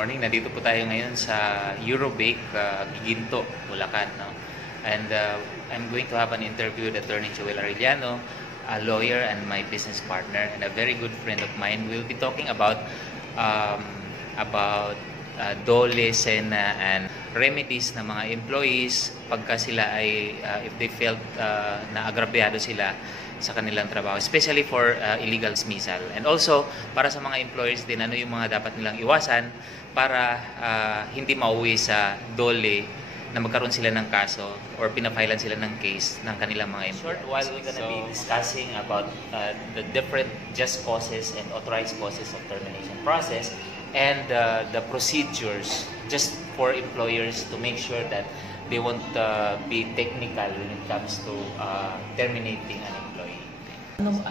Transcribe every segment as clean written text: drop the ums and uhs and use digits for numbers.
morning. Nandito po tayo ngayon sa Eurobake, Giginto, Bulacan. No? And I'm going to have an interview with Attorney Joel Arellano, a lawyer and my business partner and a very good friend of mine. We'll be talking about DOLE, SENA, and remedies ng mga employees pagka sila ay, if they felt na agrabyado sila sa kanilang trabaho, especially for illegal dismissal. And also, para sa mga employers din, ano yung mga dapat nilang iwasan para hindi mauwi sa DOLE na magkaroon sila ng kaso or pinafailan sila ng case ng kanilang mga employers. Short while we're gonna be discussing about the different just causes and authorized causes of termination process and the procedures just for employers to make sure that they won't be technical when it comes to terminating an employee.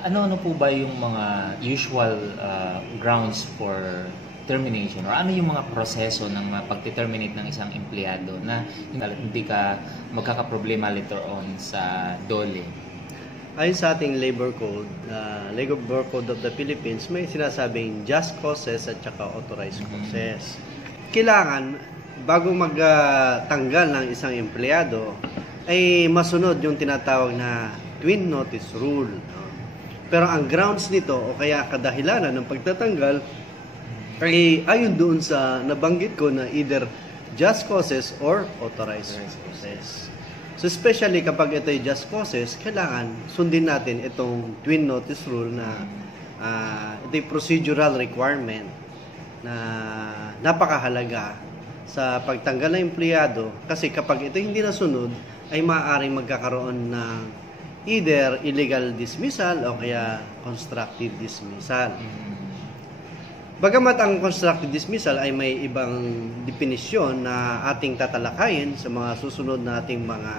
Ano po ba yung mga usual grounds for termination or ano yung mga proseso ng pag-terminate ng isang empleyado na hindi ka magkakaproblema later on sa DOLE? Ayon sa ating Labor Code, Labor Code of the Philippines, may sinasabing just causes at saka authorized causes. Kailangan, bago magtanggal ng isang empleyado, ay masunod yung tinatawag na twin notice rule. Pero ang grounds nito o kaya kadahilanan ng pagtatanggal ay ayon doon sa nabanggit ko na either just causes or authorized causes. So especially kapag ito ay just causes, kailangan sundin natin itong twin notice rule na ito ay procedural requirement na napakahalaga sa pagtanggal ng empleyado kasi kapag ito hindi nasunod ay maaaring magkakaroon ng either illegal dismissal o kaya constructive dismissal. Bagamat ang constructive dismissal ay may ibang definisyon na ating tatalakayin sa mga susunod nating mga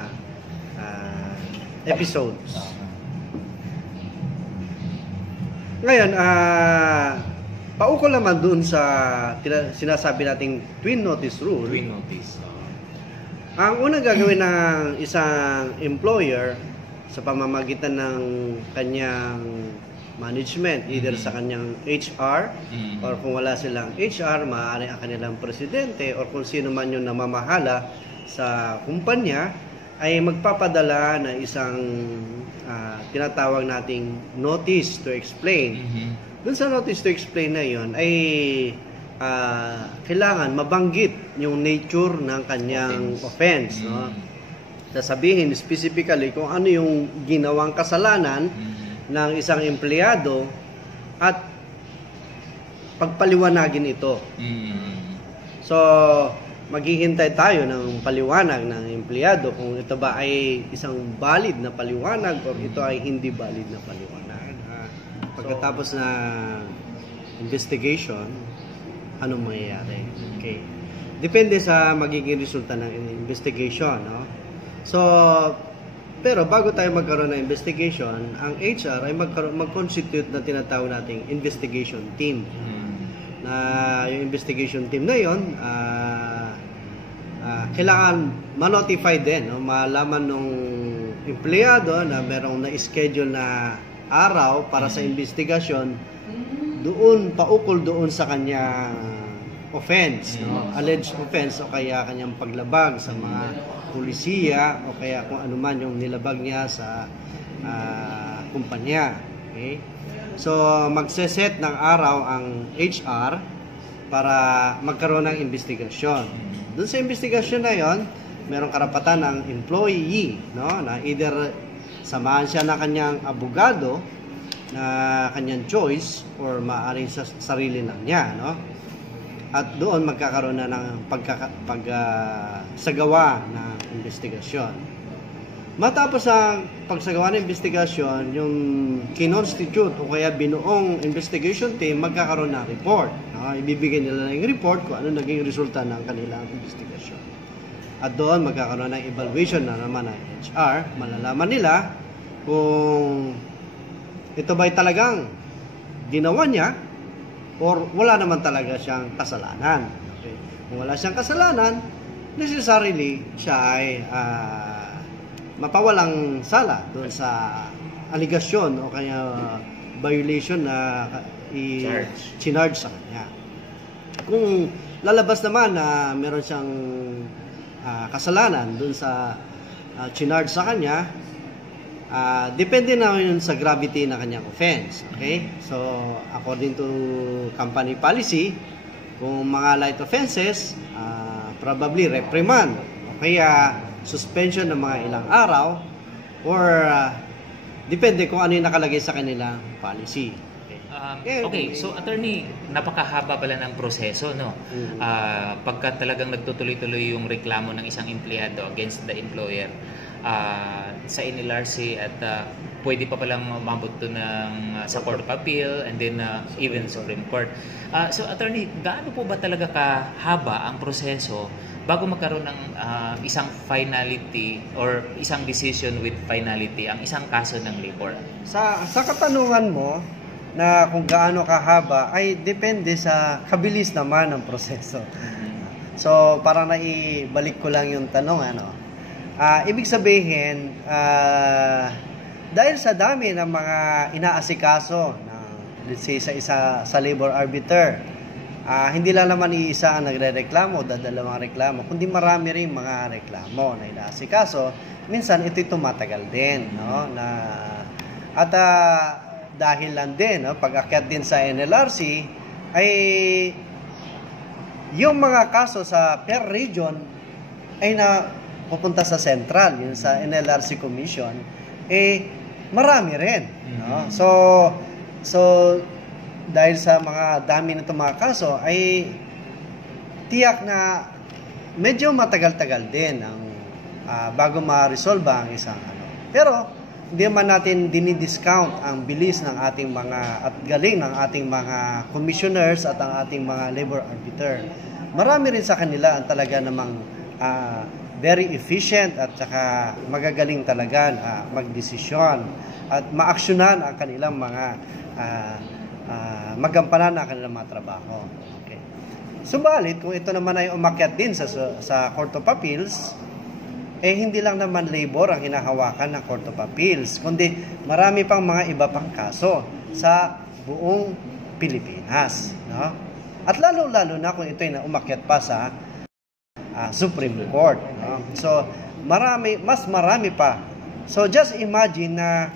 episodes. Ngayon, paukol naman dun sa sinasabi nating twin notice rule. Twin notice. Ang unang gagawin ng isang employer sa pamamagitan ng kanyang management, either sa kanyang HR or kung wala silang HR, maaari ang kanilang presidente or kung sino man yung namamahala sa kumpanya, ay magpapadala na isang tinatawag nating notice to explain. Doon sa notice to explain na yon ay kailangan mabanggit yung nature ng kanyang offense. No? Sasabihin specifically kung ano yung ginawang kasalanan ng isang empleyado at pagpaliwanagin ito. So, maghihintay tayo ng paliwanag ng empleyado kung ito ba ay isang valid na paliwanag o ito ay hindi valid na paliwanag. Pagkatapos na investigation, anong mangyayari? Okay. Depende sa magiging resulta ng investigation, no? So, pero bago tayo magkaroon ng investigation, ang HR ay mag-constitute na tinatawag nating investigation team. Na yung investigation team na yon, kailangan ma-notify din, no? Malaman nung empleyado na merong na-schedule na araw para sa investigasyon, doon, paukol doon sa kanya offense, no? Alleged offense o kaya kanyang paglabag sa mga pulisiya o kaya kung ano man yung nilabag niya sa kumpanya. Okay? So, magseset ng araw ang HR para magkaroon ng investigasyon. Doon sa investigasyon na yon, merong karapatan ng employee, no, na either samahan siya ng kanyang abogado na kanyang choice or maaaring sa sarili lang niya, no? At doon magkakaroon na ng pagsagawa ng investigasyon. Matapos ang pagsagawa ng investigasyon, yung kinonstitute o kaya binuong investigation team magkakaroon ng report. No? Ibibigay nila ng report kung ano naging resulta ng kanilang investigasyon. At doon magkakaroon ng evaluation na naman ng HR. Malalaman nila kung ito ba'y talagang ginawa niya or wala naman talaga siyang kasalanan. Okay. Kung wala siyang kasalanan, necessarily siya ay mapawalang sala doon sa aligasyon o kaya violation na i-charge sa kanya. Kung lalabas naman na meron siyang kasalanan dun sa chinarge sa kanya, depende na yun sa gravity na kanyang offense. Okay? So, according to company policy, kung mga light offenses, probably reprimand o kaya suspension ng mga ilang araw, or depende kung ano yung nakalagay sa kanilang policy. Okay, so attorney, napakahaba pala ng proseso, no? Pagka talagang nagtutuloy-tuloy yung reklamo ng isang empleyado against the employer sa NLRC at pwede pa palang umabot to ng sa Court of Appeal and then even Supreme Court. So attorney, gaano po ba talaga kahaba ang proseso bago magkaroon ng isang finality or isang decision with finality ang isang kaso ng labor? Sa katanungan mo na kung gaano kahaba ay depende sa kabilis naman ng proseso. So para naibalik ko lang yung tanong, ibig sabihin, dahil sa dami ng mga inaasikaso let's say sa labor arbiter, hindi lang naman iisa ang nagrereklamo, dalawang reklamo, kundi marami rin mga reklamo na inaasikaso. Minsan ito'y tumatagal din, no? At dahil lang din, pag-akyat din sa NLRC, ay yung mga kaso sa per region ay pupunta sa central, yun sa NLRC Commission, marami rin. No? So dahil sa mga dami nito mga kaso, ay tiyak na medyo matagal-tagal din ang bago ma-resolve ang isang Pero hindi man natin dinidiscount ang bilis ng ating mga at galing ng ating mga commissioners at ang ating mga labor arbiter. Marami rin sa kanila ang talaga namang very efficient at saka magagaling talaga magdesisyon at maaksyonan ang kanilang mga magampanan ang kanilang mga trabaho. Okay. Subalit, kung ito naman ay umakyat din sa Court of Appeals, hindi lang naman labor ang hinahawakan ng Court of Appeals, kundi marami pang mga iba pang kaso sa buong Pilipinas. No? At lalo-lalo na kung ito ay umakyat pa sa Supreme Court. No? So, mas marami pa. So, just imagine na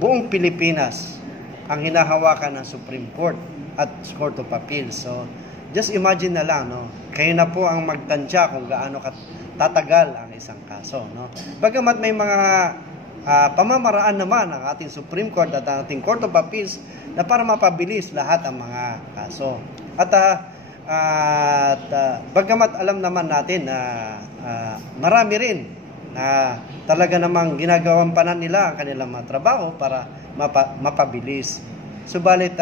buong Pilipinas ang hinahawakan ng Supreme Court at Court of Appeals. So, just imagine na lang, no? Kayo na po ang magtansya kung gaano tatagal ang isang kaso. No? Bagamat may mga pamamaraan naman ang ating Supreme Court at ang ating Court of Appeals na para mapabilis lahat ang mga kaso. At bagamat alam naman natin na marami rin na talaga namang ginagawang panan nila ang kanilang mga trabaho para mapabilis. Subalit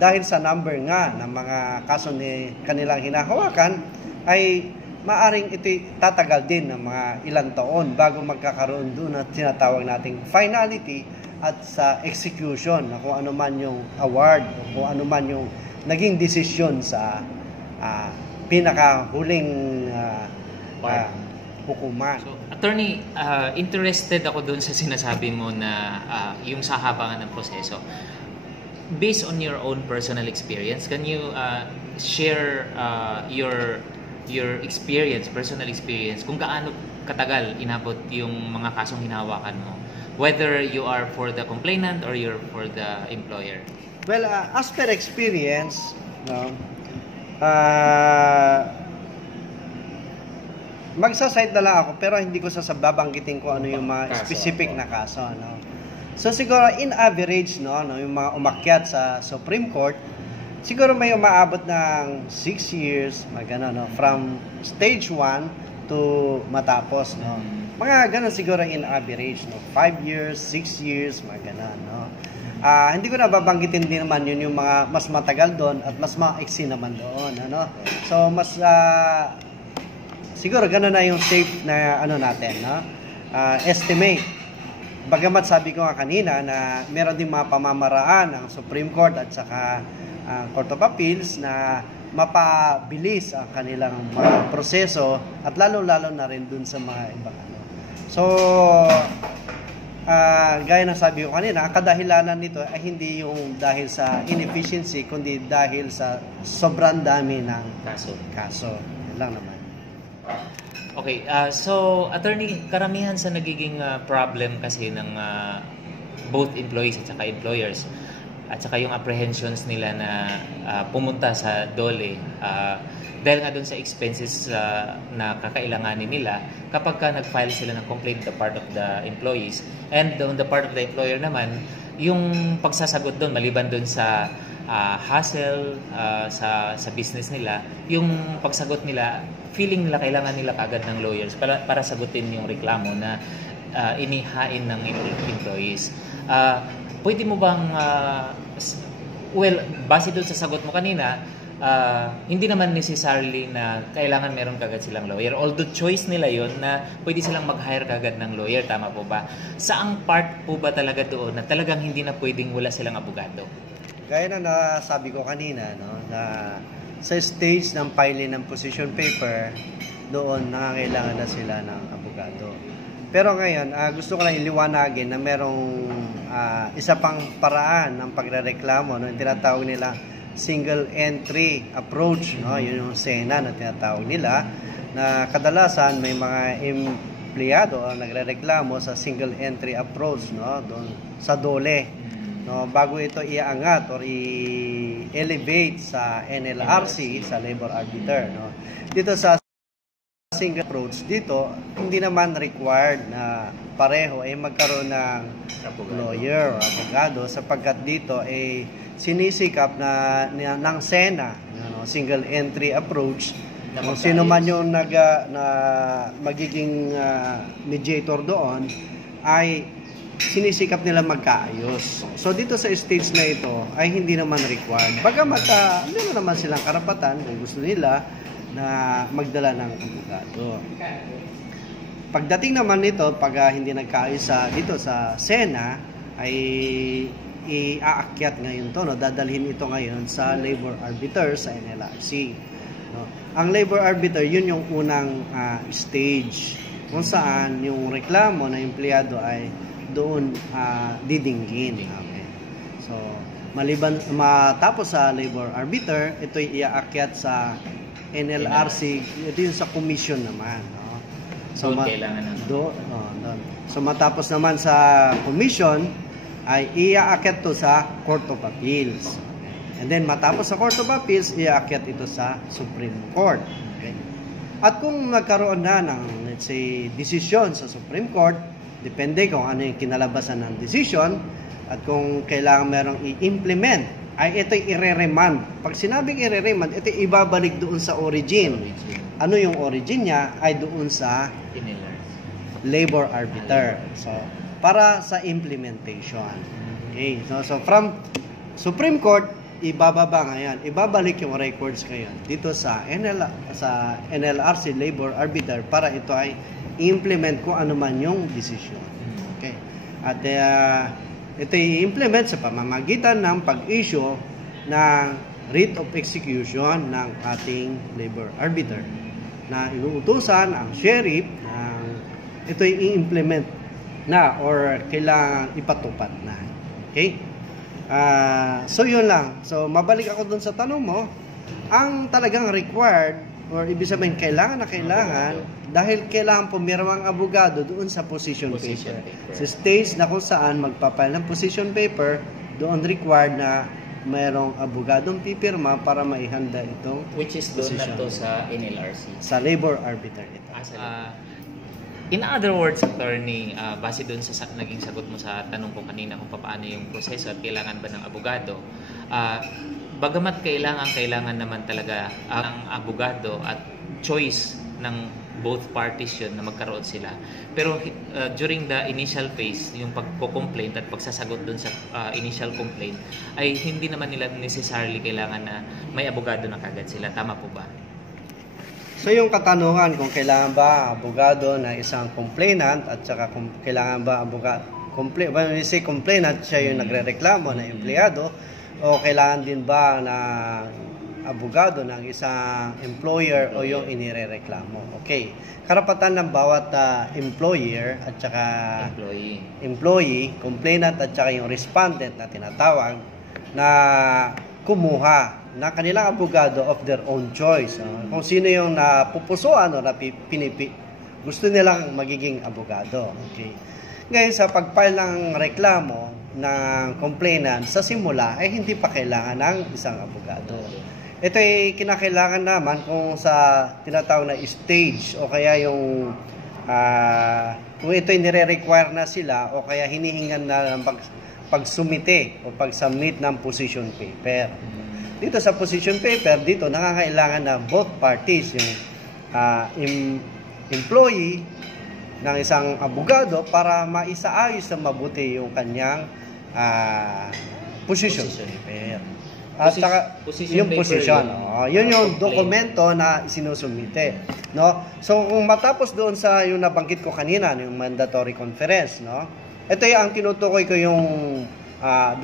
dahil sa number nga ng mga kaso ni kanilang hinahawakan ay maaring ito tatagal din ng mga ilang taon bago magkakaroon doon at tinatawag nating finality at sa execution na kung ano man yung award o kung ano man yung naging desisyon sa pinakahuling hukuman. So, attorney, interested ako doon sa sinasabi mo na yung sa habangan ng proseso. Based on your own personal experience, can you share your experience, personal experience, kung gaano katagal inabot yung mga kasong hinahawakan mo, whether you are for the complainant or you're for the employer? Well, as per experience, no, magsasite na lang ako pero hindi ko babanggitin ko ano yung mga specific na kaso. No? So siguro in average, no, yung mga umakyat sa Supreme Court, siguro may umaabot ng 6 years, no, from stage 1 to matapos. No? Mga ganun siguro in average. No? 5 years, 6 years, mga ganun. No? Hindi ko na babanggitin din naman yun yung mga mas matagal doon at mas ma-exi naman doon. Ano? So, mas siguro gano'n na yung safe na natin, no? Estimate. Bagamat sabi ko nga kanina na meron din mga pamamaraan ng Supreme Court at saka Court of Appeals na mapabilis ang kanilang mga proseso at lalo-lalo na rin dun sa mga ibang So, gaya ng sabi ko kanina, ang kadahilanan nito ay hindi yung dahil sa inefficiency, kundi dahil sa sobrang dami ng kaso. Yan lang naman. Okay, so attorney, karamihan sa nagiging problem kasi ng both employees at saka employers at saka yung apprehensions nila na pumunta sa DOLE dahil nga dun sa expenses na kakailanganin nila kapag ka nag-file sila ng complaint the part of the employees, and on the part of the employer naman, yung pagsasagot dun maliban dun sa hassle sa business nila, yung pagsagot nila, feeling nila kailangan nila kaagad ng lawyers para sagutin yung reklamo na inihain ng employees. Pwede mo bang, base doon sa sagot mo kanina, hindi naman necessarily na kailangan meron kagad silang lawyer. Although choice nila yon na pwede silang mag-hire kagad ng lawyer, tama po ba? Saang part po ba talaga doon na talagang hindi na pwedeng wala silang abogado? Gaya na nasabi ko kanina, no, na sa stage ng filing ng position paper, doon nangangailangan na sila ng abogado. Pero ngayon, gusto ko lang iliwanagin na merong isa pang paraan ng pagrereklamo, no, yung tinatawag nila single entry approach, no, yun yung SENA na tinatawag nila, na kadalasan may mga empleyado nagrereklamo sa single entry approach, no, doon sa DOLE, no, bago ito iaangat or i-elevate sa NLRC, sa labor arbiter, no. Dito sa single approach, dito hindi naman required na pareho ay magkaroon ng lawyer o abogado, sapagkat dito ay sinisikap ng SENA, no, single entry approach, kung sino man yung magiging mediator doon ay sinisikap nila magkaayos. So dito sa stage na ito ay hindi naman required. Bagamat hindi naman silang karapatan kung gusto nila na magdala ng abogado. Pagdating naman nito, pag hindi nagkaayos dito sa SENA, ay iaakyat ngayon to, no? Dadalhin ito ngayon sa labor arbiter sa NLRC. No? Ang labor arbiter, yun yung unang stage kung saan yung reklamo na empleyado ay doon didinggin. Okay. So, matapos sa labor arbiter, ito'y iaakyat sa NLRC, ito yung sa commission naman, no? So kailangan doon. So matapos naman sa commission ay iaakyat to sa Court of Appeals. And then matapos sa Court of Appeals, iaakyat ito sa Supreme Court. Okay? At kung nagkaroon na ng, let's say, decision sa Supreme Court, depende kung ano yung kinalabasan ng decision at kung kailangan merong i-implement, ay ito'y i-remand. Pag sinabing i-remand, ito'y ibabalik doon sa origin. Ano yung origin niya? Ay doon sa labor arbiter. So, para sa implementation. Okay. So from Supreme Court, ibababa ngayon. Ibabalik yung records ngayon dito sa NLRC labor arbiter para ito ay implement kung ano man yung decision. Okay. At ito i-implement sa pamamagitan ng pag-issue ng writ of execution ng ating labor arbiter na inuutusan ang sheriff ng ito i-implement na or kailangan ipatupad na. Okay? So yun lang. So mabalik ako dun sa tanong mo, ang talagang required or ibig sabihin kailangan dahil kailangan pumirma ang abogado doon sa position paper. Sa stage na kung saan magpapile ng position paper, doon required na mayroong abogadong pipirma para maihanda itong which is doon na to sa NLRC. Sa labor arbiter ito. In other words, attorney, base doon sa naging sagot mo sa tanong ko kanina kung paano yung proseso at kailangan ba ng abogado, bagamat kailangan naman talaga ang abogado at choice ng both parties yun na magkaroon sila. Pero during the initial phase, yung pagko-complaint at pagsasagot dun sa initial complaint, ay hindi naman nila necessarily kailangan na may abogado na kagad sila. Tama po ba? So yung katanungan kung kailangan ba abogado na isang complainant at saka kung kailangan ba when we say complainant, siya yung nagrereklamo na empleyado, o kailangan din ba na abogado ng isang employer o yung inirereklamo. Okay. Karapatan ng bawat employer at saka employee, complainant at saka yung respondent na tinatawag na kumuha na kanilang abogado of their own choice. Kung sino yung napupusuan o gusto nilang magiging abogado. Okay. Ngayon sa pag-file ng reklamo ng complainant sa simula ay hindi pa kailangan ng isang abogado. Ito ay kinakailangan naman kung sa tinatawag na stage o kaya yung kung ito ay nire-require na sila o kaya hinihingan na ng pagsumite o pag-submit ng position paper. Dito sa position paper, dito nangangailangan na both parties, yung employee ng isang abogado para maisaayos na mabuti yung kanyang position paper. At saka yung position. Yun yung dokumento na sinusumite. No? So kung matapos doon sa yung nabanggit ko kanina, yung mandatory conference, no? Ito yung ang tinutukoy ko yung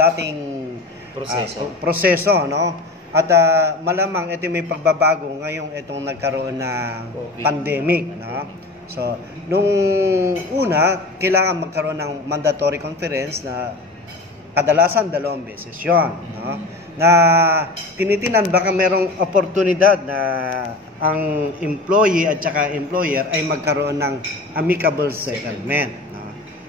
dating proseso, no? At malamang ito may pagbabago ngayong itong nagkaroon ng pandemic, no? So, nung una, kailangan magkaroon ng mandatory conference na kadalasan 2 beses yun, no? Na tinitinan baka merong oportunidad na ang employee at saka employer ay magkaroon ng amicable settlement, no?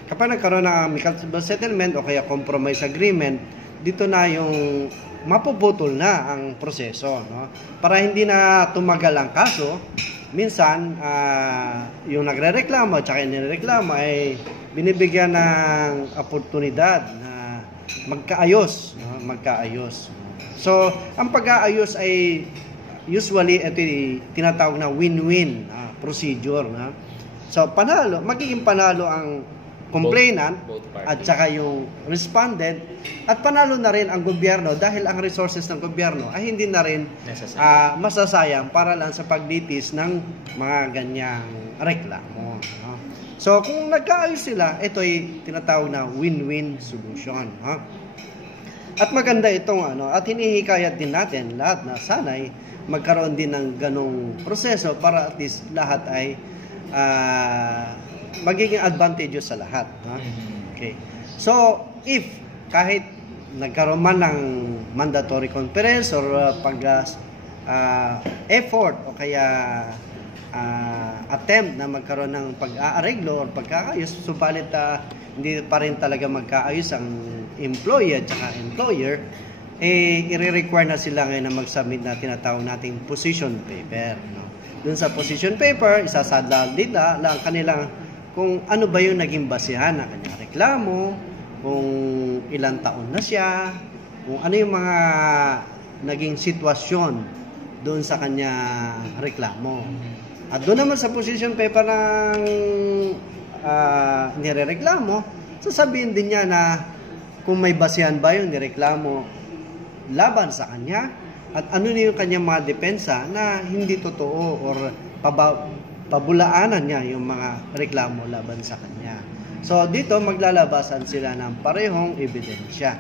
Kapag nagkaroon ng amicable settlement o kaya compromise agreement, dito na yung mapuputol na ang proseso, no? Para hindi na tumagal ang kaso. Minsan yung nagrereklamo at saka inireklamo ay binibigyan ng oportunidad na magkaayos, no? Magkaayos. So, ang pag-aayos ay usually ito tinatawag na win-win procedure, no? So, magiging panalo ang complainant both at saka yung respondent at panalo na rin ang gobyerno dahil ang resources ng gobyerno ay hindi na rin masasayang para lang sa paglitis ng mga ganyang reklamo, no? So kung nagkaayos sila, ito ay tinatawag na win-win solution, no? At maganda itong at hinihikayat din natin lahat na sanay magkaroon din ng ganong proseso para at least lahat ay magiging advantageous sa lahat, no? Okay. So, if kahit nagkaroon man ng mandatory conference or effort o kaya attempt na magkaroon ng pag-aareglo or pagkakaayos, subalit hindi pa rin talaga magkaayos ang employee at saka employer, i-require na sila ngayon na mag-submit na tinatawag nating position paper, no? Doon sa position paper, isasadla nila lang kanilang kung ano ba yung naging basihan ng kanyang reklamo, kung ilang taon na siya, kung ano yung mga naging sitwasyon doon sa kanyang reklamo. At doon naman sa position paper ng nirereklamo, sasabihin din niya na kung may basihan ba yung nireklamo laban sa kanya at ano na yung kanyang mga depensa na hindi totoo or pabulaanan niya yung mga reklamo laban sa kanya. So dito maglalabasan sila ng parehong ebidensya.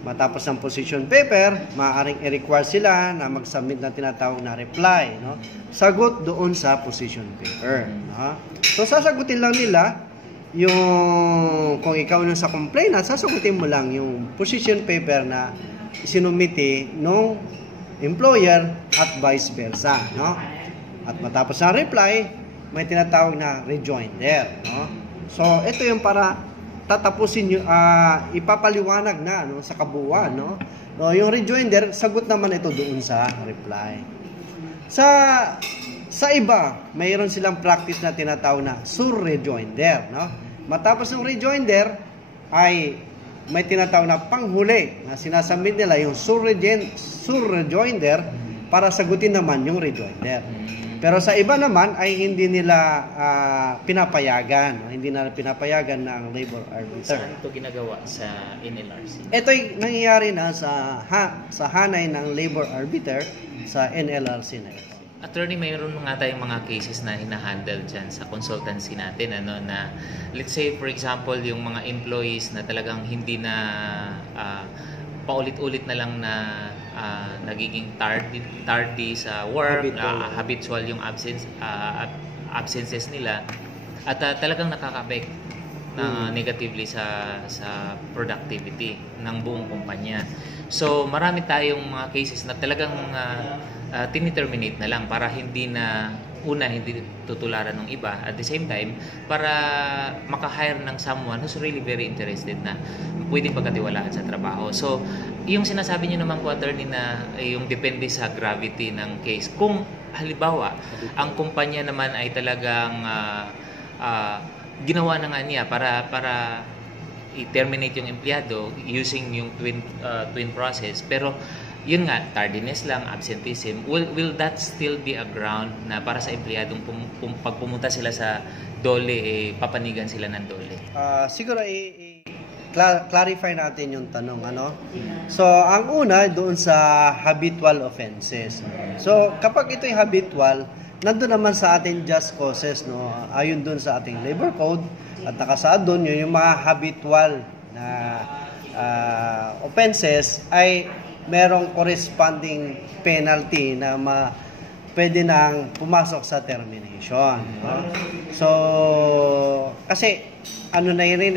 Matapos ang position paper, maaaring i-require sila na mag-submit ng tinatawag na reply, no? Sagot doon sa position paper, no? So sasagutin lang nila yung kung ikaw yung sa complainant, sasagutin mo lang yung position paper na sinumite nung employer at vice versa, no? At matapos ang reply, may tinatawag na rejoinder, no? So ito yung para tatapusin yung ipapaliwanag na, no, sa kabuuan, no? No, yung rejoinder, sagot naman ito doon sa reply. Sa iba, mayroon silang practice na tinatawag na sur-rejoinder, no? Matapos ng rejoinder ay may tinatawag na panghuli na sinasubmit nila yung sur-rejoinder para sagutin naman yung rejoinder. Pero sa iba naman ay hindi nila pinapayagan, hindi na pinapayagan ng labor arbiter. Saan ito ginagawa sa NLRC? Ito ay nangyayari na sa hanay ng labor arbiter sa NLRC na ito. Attorney, mayroon nga tayong mga cases na hinahandle dyan sa consultancy natin, na let's say for example yung mga employees na talagang hindi na paulit-ulit na lang na nagiging tardy sa work, habitual yung absences nila, at talagang nakaka-affect na negatively sa productivity ng buong kumpanya. So marami tayong mga cases na talagang tiniterminate na lang para hindi tutularan ng iba, at the same time para maka-hire ng someone who's really very interested na pwedeng pagkatiwalaan sa trabaho. So yung sinasabi niyo naman po, attorney, na yung depende sa gravity ng case. Kung halimbawa ang kumpanya naman ay talagang ginawa na nga niya para i-terminate yung empleyado using yung twin process, pero yun nga, tardiness lang, absenteeism, will that still be a ground na para sa empleyadong pag pumunta sila sa DOLE, papanigan sila ng DOLE? Siguro clarify natin yung tanong, ano? So, ang una doon sa habitual offenses. So, kapag ito'y habitual, nandun naman sa ating just causes, no? Ayon doon sa ating labor code, at nakasaad doon yung mga habitual na offenses ay merong corresponding penalty na pwede nang pumasok sa termination, no? So, kasi ano na yun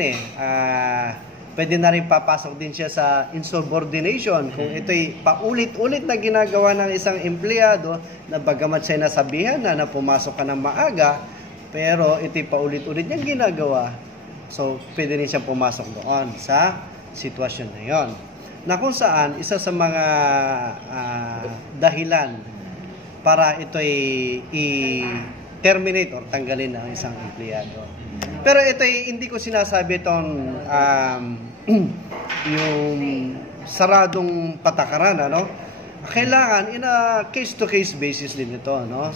pwede na rin papasok din siya sa insubordination kung ito'y paulit-ulit na ginagawa ng isang empleyado na bagamat siya nasabihan na pumasok ka ng maaga, pero ito'y paulit-ulit niyang ginagawa. So, pwede rin siyang pumasok doon sa sitwasyon na yon, na kung saan isa sa mga dahilan para ito'y i-terminate or tanggalin ng isang empleyado. Pero ito'y hindi ko sinasabi itong yung saradong patakaran, ano? Kailangan in a case-to-case basis din ito, no?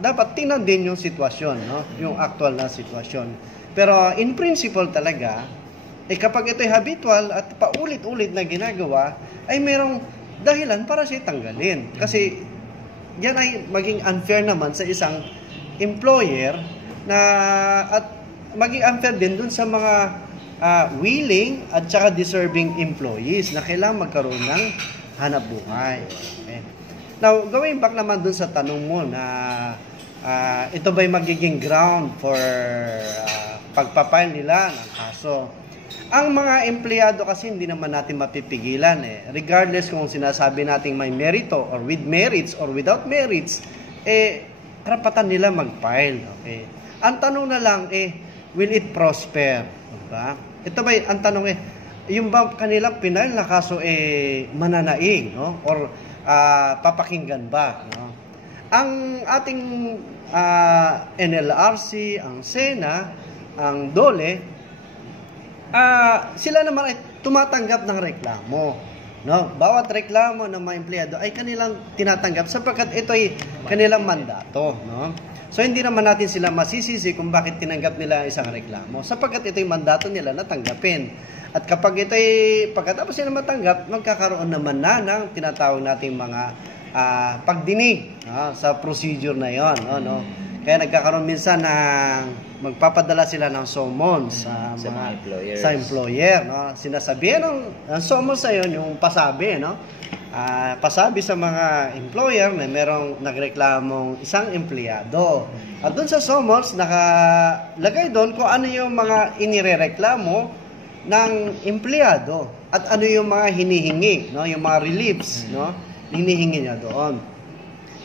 Dapat tingnan din yung sitwasyon, no? Yung actual na sitwasyon. Pero in principle talaga, kapag ito'y habitual at paulit-ulit na ginagawa, ay merong dahilan para siya tanggalin. Kasi yan ay maging unfair naman sa isang employer na at maging unfair din dun sa mga willing at saka deserving employees na kailangan magkaroon ng hanap buhay. Okay. Now, going back naman dun sa tanong mo na ito ba'y magiging ground for pagpapile nila ng kaso. Ang mga empleyado kasi hindi naman natin mapipigilan regardless kung sinasabi nating may merito or with merits or without merits, karapatan nila mag-file. Okay. Ang tanong na lang will it prosper? Diba? Ito ba ang tanong yung ba kanilang pinal na kaso mananaig, no? Or papakinggan ba, no? Ang ating NLRC, ang SENA, ang DOLE, sila naman ay tumatanggap ng reklamo, no? Bawat reklamo ng mga empleyado ay kanilang tinatanggap sapagkat ito ay kanilang mandato, no? So, hindi naman natin sila masisisi kung bakit tinanggap nila isang reklamo. Sapagkat ito yung mandato nila na tanggapin. At kapag ito ay pagkatapos nila matanggap, magkakaroon naman na ng tinatawag nating mga pagdinig sa procedure na yon, no? Kaya nagkakaroon minsan ng magpapadala sila ng summons sa employer, no? Sinasabihan ng summons sa yon yung pasabi, no? Pasabi sa mga employer na merong nagreklamong isang empleyado. At doon sa summons, nakalagay doon kung ano yung mga inirereklamo ng empleyado at ano yung mga hinihingi, no? Yung mga reliefs, no? Hinihingi niya doon.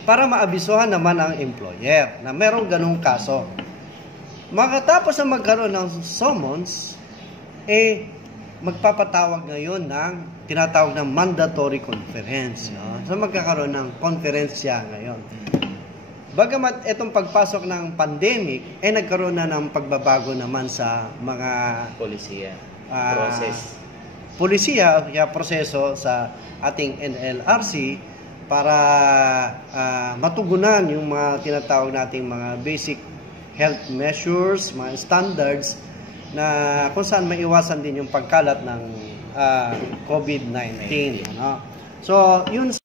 Para maabisuhan naman ang employer na merong ganung kaso. Makatapos na magkaroon ng summons, magpapatawag ngayon ng tinatawag ng mandatory conference, no? So magkakaroon ng konferensya ngayon. Bagamat itong pagpasok ng pandemic nagkaroon na ng pagbabago naman sa mga polisiya kaya proseso sa ating NLRC para matugunan yung mga tinatawag nating mga basic health measures, mga standards na kung saan maiwasan din yung pagkalat ng COVID-19, no? So, yun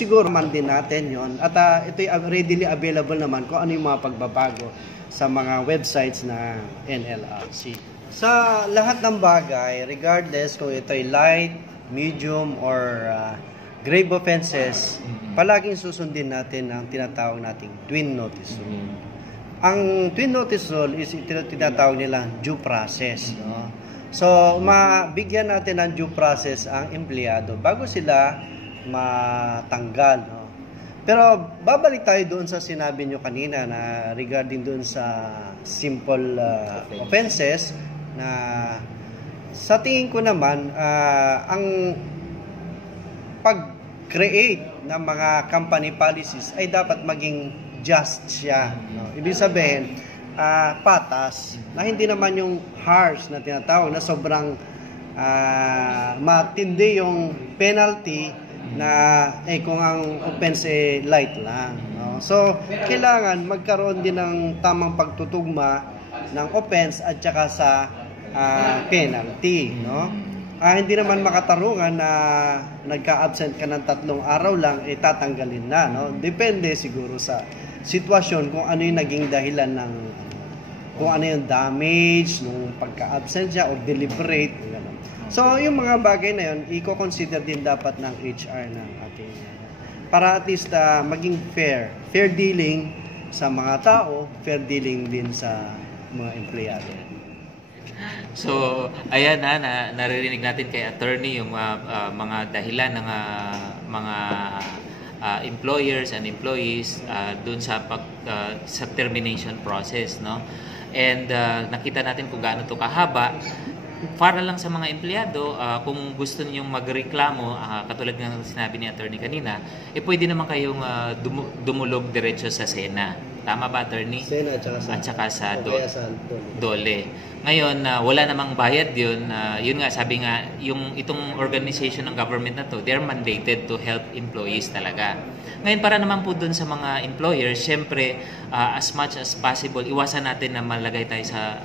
siguro man din natin yon at ito'y readily available naman kung ano yung mga pagbabago sa mga websites na NLRC. Sa lahat ng bagay, regardless kung ito'y light, medium, or grave offenses, palaging susundin natin ang tinatawag nating twin notice rule. Ang twin notice rule is tinatawag nilang due process. No? So, mabigyan natin ng due process ang empleyado bago sila matanggal. No? Pero babalik tayo doon sa sinabi nyo kanina na regarding doon sa simple offenses na sa tingin ko naman ang pag-create ng mga company policies ay dapat maging just siya. No? Ibig sabihin, patas, na hindi naman yung harsh na tinatawag na sobrang matindi yung penalty na kung ang offense light lang. No? So, kailangan magkaroon din ng tamang pagtutugma ng offense at saka sa penalty. No? Hindi naman makatarungan na nagka-absent ka ng 3 araw lang, tatanggalin na. No? Depende siguro sa sitwasyon kung ano yung naging dahilan ng kung ano yung damage nung pagka-absent siya or deliberate. Gano'n. So, yung mga bagay na yun, i-consider din dapat ng HR ng ating para at least maging fair dealing sa mga tao, fair dealing din sa mga empleyado. So, ayan naririnig natin kay attorney yung mga dahilan ng mga employers and employees dun sa sa termination process, no? And nakita natin kung gaano to kahaba. Para lang sa mga empleyado, kung gusto ninyong magreklamo, katulad ng sinabi ni attorney kanina, pwede naman kayong dumulog diretso sa SENA. Tama ba, attorney? SENA at saka sa DOLE. Ngayon, wala namang bayad yun. Yun nga, sabi nga, itong organization ng government na to, they're mandated to help employees talaga. Ngayon, para naman po dun sa mga employers, syempre, as much as possible, iwasan natin na malagay tayo sa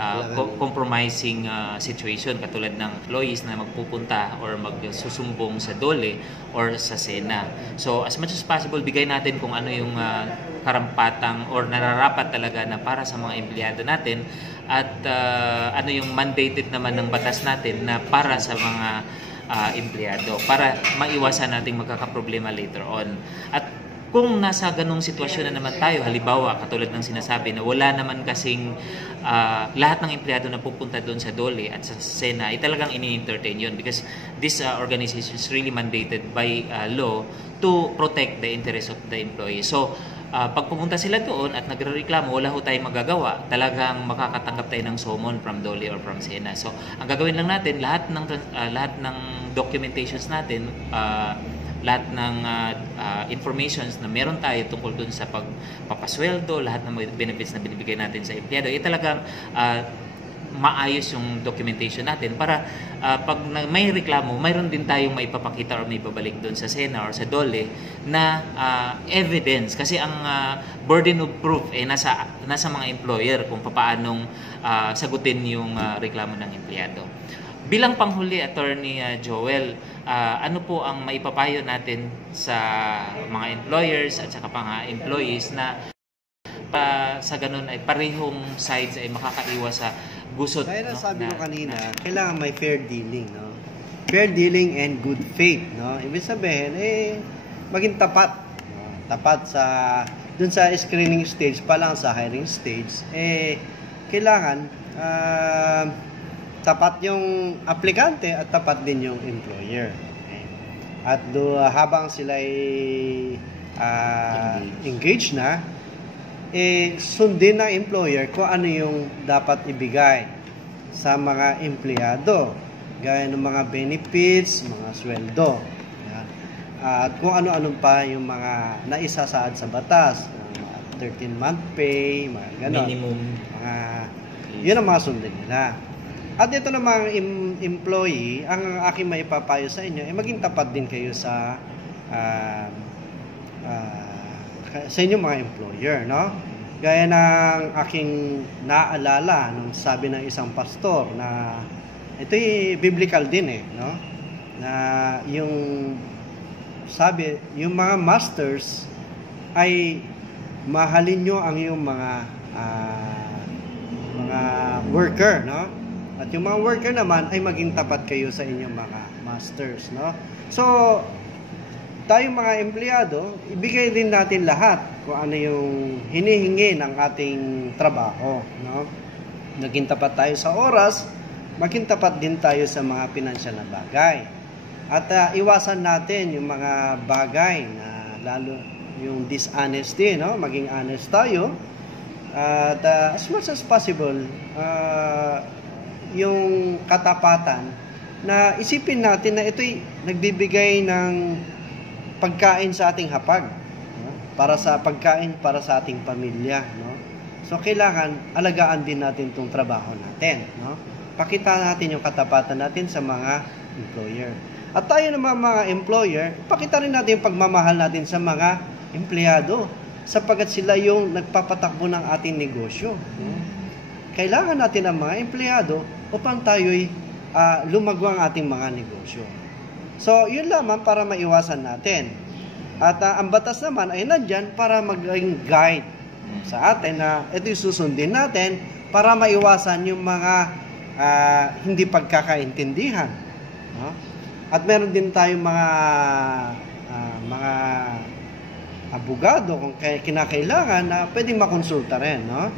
compromising situation, katulad ng employees na magpupunta or magsusumbong sa DOLE or sa SENA. So, as much as possible, bigay natin kung ano yung karampatang or nararapat talaga na para sa mga empleyado natin at ano yung mandated naman ng batas natin na para sa mga empleyado para maiwasan nating magkakaproblema later on. At kung nasa ganung sitwasyon na naman tayo, halimbawa katulad ng sinasabi na wala naman kasing lahat ng empleyado na pupunta doon sa DOLE at sa SENA ay talagang ini-entertain yun because this organization is really mandated by law to protect the interest of the employee. So, pag pumunta sila doon at nagrereklamo, wala ho tayong magagawa. Talagang makakatanggap tayo ng summon from DOLE or from SENA. So, ang gagawin lang natin, lahat ng documentations natin, lahat ng informations na meron tayo tungkol doon sa pagpapasweldo, lahat ng benefits na binibigay natin sa empleyado, talagang maayos yung documentation natin para pag may reklamo, mayroon din tayong maipapakita or may babalik doon sa SENA or sa DOLE na evidence. Kasi ang burden of proof nasa mga employer kung paanong sagutin yung reklamo ng empleyado. Bilang panghuli, Attorney Joel, ano po ang maipapayo natin sa mga employers at saka mga employees na sa ganun ay parehong sides ay makakaiwas sa gusot. Kaya nasabi ko kanina, kailangan may fair dealing, no? Fair dealing and good faith, no? Ibig sabihin, maging tapat. No? Tapat dun sa screening stage pa lang, sa hiring stage, kailangan tapat yung aplikante at tapat din yung employer. Okay? At habang sila engaged na, sundin ng employer kung ano yung dapat ibigay sa mga empleyado, gaya ng mga benefits, mga sweldo. Yan. At kung ano-ano pa yung mga naisasaad sa batas, 13-month pay, mga ganon. Minimum. Yun ang mga sundin nila. At ito namang employee, ang aking maipapayo sa inyo, maging tapat din kayo sa inyong mga employer, no? Gaya ng aking naalala nung sabi ng isang pastor na ito'y biblical din no? Na yung sabi, yung mga masters ay mahalin nyo ang yung mga worker, no? At yung mga worker naman ay maging tapat kayo sa inyong mga masters, no? So, tayo mga empleyado, ibigay din natin lahat kung ano yung hinihingi ng ating trabaho, no? Naging tapat tayo sa oras, maging tapat din tayo sa mga pinansyal na bagay. At iwasan natin yung mga bagay na lalo yung dishonesty, no? Maging honest tayo. At as much as possible, yung katapatan na isipin natin na ito'y nagbibigay ng pagkain sa ating hapag, no? Para sa pagkain, para sa ating pamilya, no? So, kailangan alagaan din natin itong trabaho natin, no? Pakita natin yung katapatan natin sa mga employer. At tayo naman mga employer, pakita rin natin yung pagmamahal natin sa mga empleyado sapagkat sila yung nagpapatakbo ng ating negosyo, no? Kailangan natin ang mga empleyado upang tayo'y lumago ang ating mga negosyo. So, yun lamang para maiwasan natin. At ang batas naman ay nandyan para maging guide sa atin na ito yung susundin natin para maiwasan yung mga hindi pagkakaintindihan. No? At meron din tayong mga abogado kung kinakailangan na pwedeng makonsulta rin. No?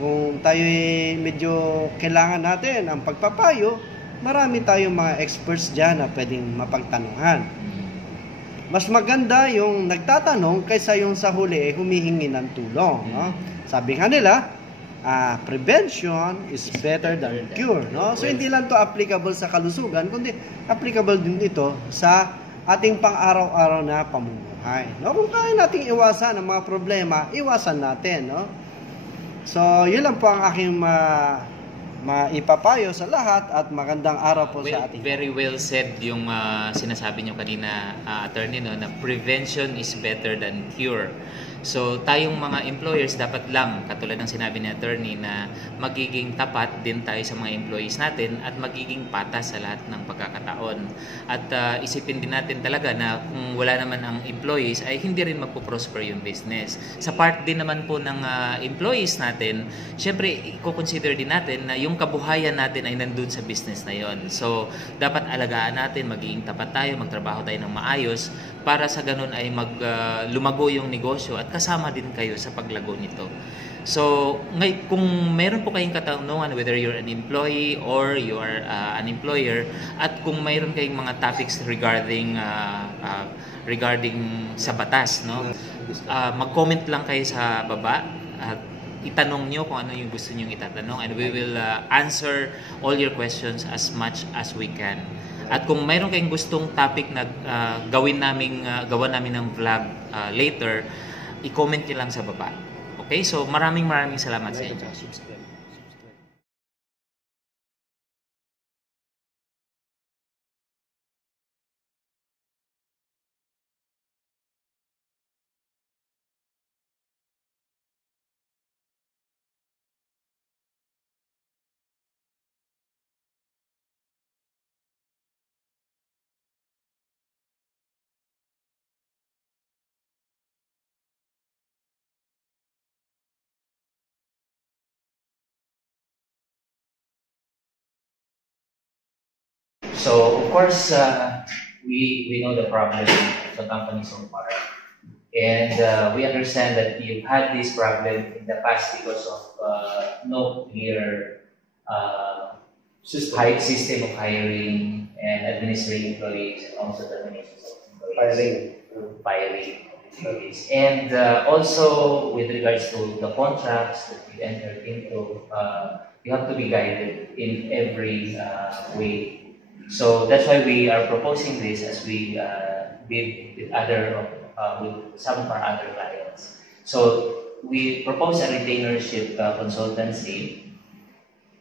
Kung tayo medyo kailangan natin ang pagpapayo, marami tayong mga experts dyan na pwedeng mapagtanungan. Mas maganda yung nagtatanong kaysa yung sa huli humihingi ng tulong. No? Sabi nga nila, prevention is better than cure. No? So hindi lang to applicable sa kalusugan, kundi applicable din ito sa ating pang-araw-araw na pamumuhay. No? Kung kaya nating iwasan ang mga problema, iwasan natin. No? So yun lang po ang aking maipapayo sa lahat at magandang araw po sa ating. Very well said yung sinasabi nyo kanina, attorney, no, na prevention is better than cure. So tayong mga employers dapat lang, katulad ng sinabi ni attorney, na magiging tapat din tayo sa mga employees natin at magiging patas sa lahat ng pagkakataon. At isipin din natin talaga na kung wala naman ang employees ay hindi rin magpo-prosper yung business. Sa part din naman po ng employees natin, syempre i-consider din natin na yung kabuhayan natin ay nandun sa business na yon. So dapat alagaan natin, magiging tapat tayo, magtrabaho tayo ng maayos para sa ganun ay lumago yung negosyo at kasama din kayo sa paglago nito. So, kung meron po kayong katanungan, whether you're an employee or you are an employer, at kung mayroon kayong mga topics regarding sa batas, no? Mag-comment lang kayo sa baba at itanong nyo kung ano yung gusto nyo itatanong, and we will answer all your questions as much as we can. At kung mayroon kayong gustong topic na gawa namin ng vlog later, i-comment nyo lang sa baba. Okay? So, maraming salamat sa inyo. So, of course, we know the problem of the company so far. And we understand that you've had this problem in the past because of no clear system of hiring and administering employees, and also terminations of employees. Firing employees. And also, with regards to the contracts that you entered into, you have to be guided in every way. So that's why we are proposing this, as we did with some of our other clients. So we propose a retainership consultancy,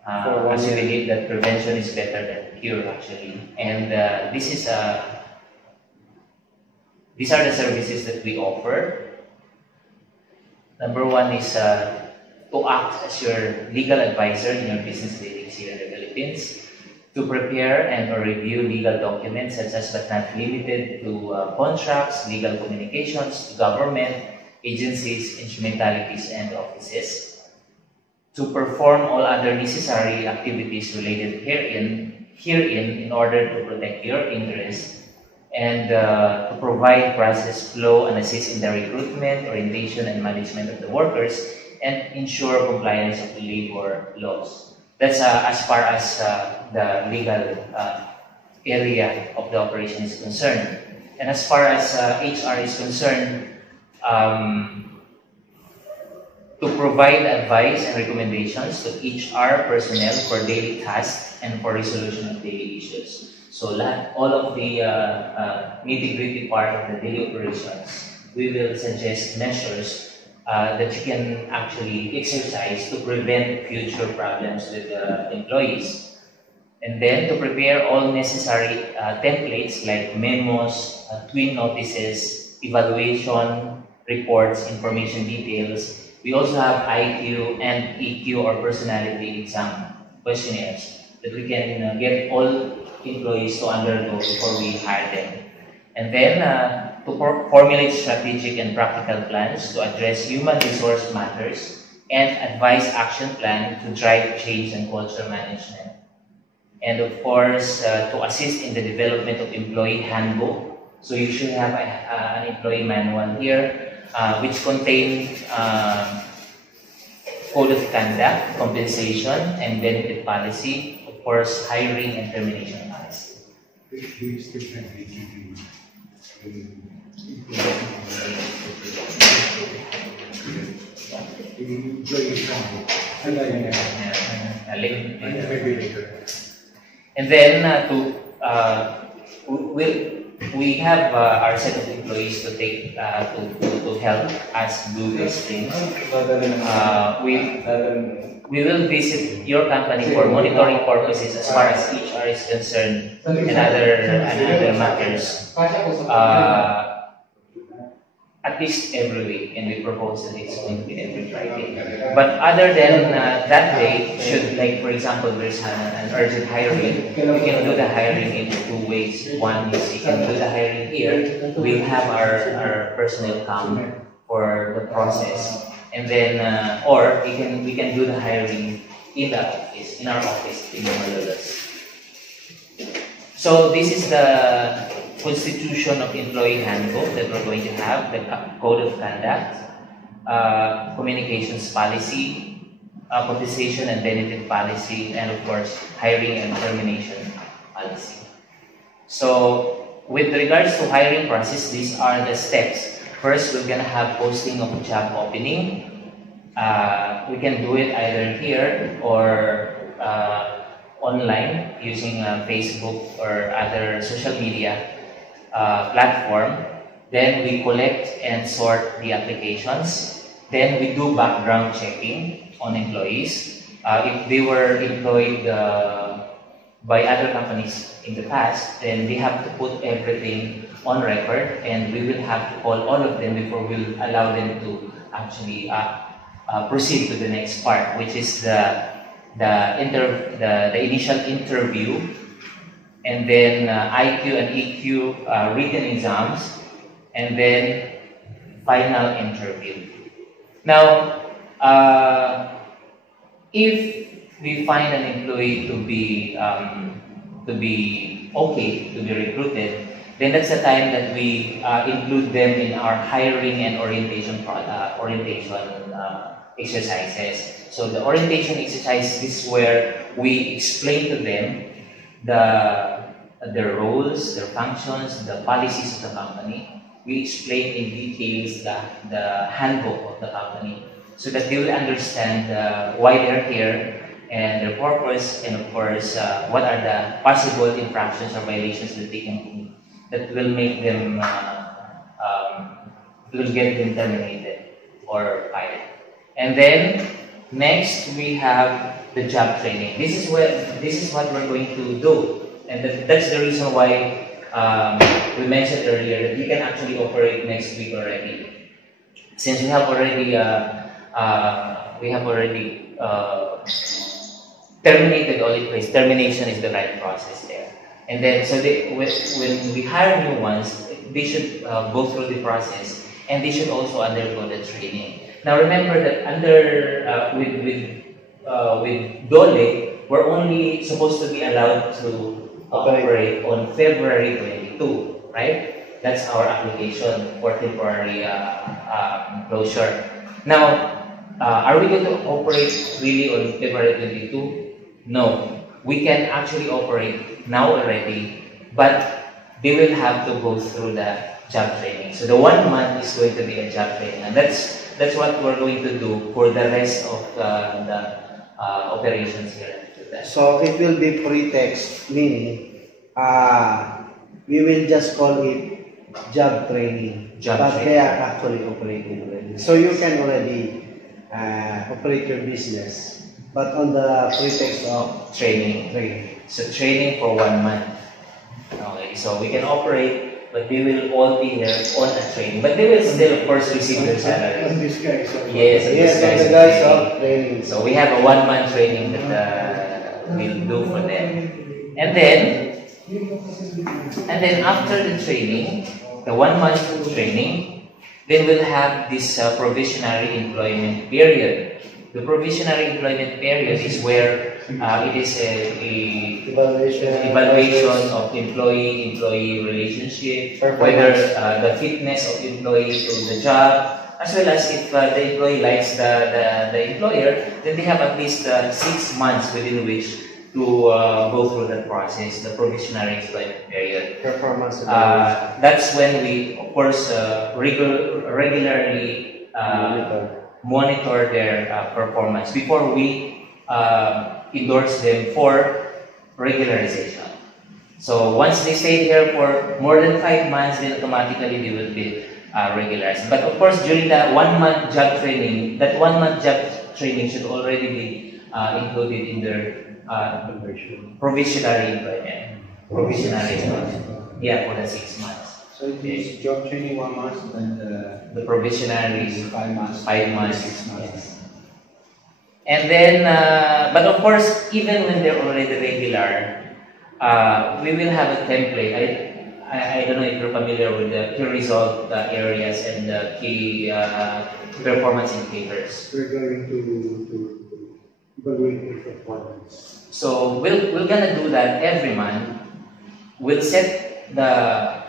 as we believe that prevention is better than cure, actually. And these are the services that we offer. Number one is to act as your legal advisor in your business dealings here in the Philippines, to prepare and or review legal documents such as but not limited to contracts, legal communications, to government, agencies, instrumentalities, and offices, to perform all other necessary activities related herein in order to protect your interests and to provide process flow and assist in the recruitment, orientation, and management of the workers, and ensure compliance of the labor laws. That's as far as the legal area of the operation is concerned. And as far as HR is concerned, to provide advice and recommendations to HR personnel for daily tasks and for resolution of daily issues. So all of the nitty-gritty part of the daily operations, we will suggest measures that you can actually exercise to prevent future problems with the employees. And then to prepare all necessary templates like memos, twin notices, evaluation reports, information details. We also have IQ and EQ or personality exam questionnaires that we can get all employees to undergo before we hire them. And then to formulate strategic and practical plans to address human resource matters and advise action plan to drive change and culture management. And of course, to assist in the development of employee handbook. So you should have an employee manual here, which contains code of conduct, compensation, and benefit policy, of course, hiring and termination policy. And then we have our set of employees to take to help us do these things. We will visit your company for monitoring purposes as far as HR is concerned and other matters. At least every week, and we propose that it's going to be every Friday. But other than that day, should, like for example, there's an urgent hiring, we can do the hiring in two ways. One is you can do the hiring here. We'll have our personnel come for the process, and then or we can do the hiring in the office, in our office in Malolos. So this is the constitution of employee handbook that we're going to have, the code of conduct, communications policy, compensation and benefit policy, and of course, hiring and termination policy. So with regards to hiring process, these are the steps. First, we're going to have posting of job opening. We can do it either here or online using Facebook or other social media platform. Then we collect and sort the applications. Then we do background checking on employees. If they were employed by other companies in the past, then they have to put everything on record, and we will have to call all of them before we'll allow them to actually proceed to the next part, which is the initial interview, and then IQ and EQ written exams, and then final interview. Now, if we find an employee to be okay to be recruited, then that's the time that we include them in our hiring and orientation exercises. So the orientation exercise is where we explain to them their roles, their functions, the policies of the company. We explain in details the handbook of the company so that they will understand why they're here and their purpose, and of course what are the possible infractions or violations that they can commit that will make them will get them terminated or fired. And then next we have the job training. This is what we're going to do, and that's the reason why we mentioned earlier that we can actually operate next week already, since we have already terminated all in place. Termination is the right process there. And then, so when we hire new ones, they should go through the process, and they should also undergo the training. Now remember that with Dole, we're only supposed to be allowed to operate on February 22. right? That's our application for temporary closure. Now, are we going to operate really on February 22? No. We can actually operate now already, but they will have to go through the job training. So the 1 month is going to be a job training, and that's what we're going to do for the rest of the operations here. So it will be pretext, meaning we will just call it job training, but they are actually operating already. So you can already operate your business, but on the pretext of training. So training for 1 month. Okay, so we can operate, but they will all be there on a training. But they will still, of course, receive their salary. Yes, the guys of training. So we have a 1 month training that we'll do for them, and then after the training, the 1 month training, then we'll have this provisionary employment period. The provisionary employment period is where it is a evaluation of employee-employee relationship, whether the fitness of employee to the job, as well as if the employee likes the employer, then they have at least 6 months within which to go through that process, the provisionary employment period. Performance. That's when we, of course, regularly monitor their performance before we endorse them for regularization. So once they stay here for more than 5 months, then automatically they will be regularized. But of course, during the 1 month job training, that 1 month job training should already be included in their provisionary employment. Provisionary employment. Yeah, for the 6 months. So it is job training 1 month and the provisionary is 5 months. 5 months. 6 months. Yes. And then, but of course, even when they're already regular, we will have a template. I don't know if you're familiar with the key result areas and the key performance indicators. We're going to evaluate the performance. So we're gonna do that every month. We'll set the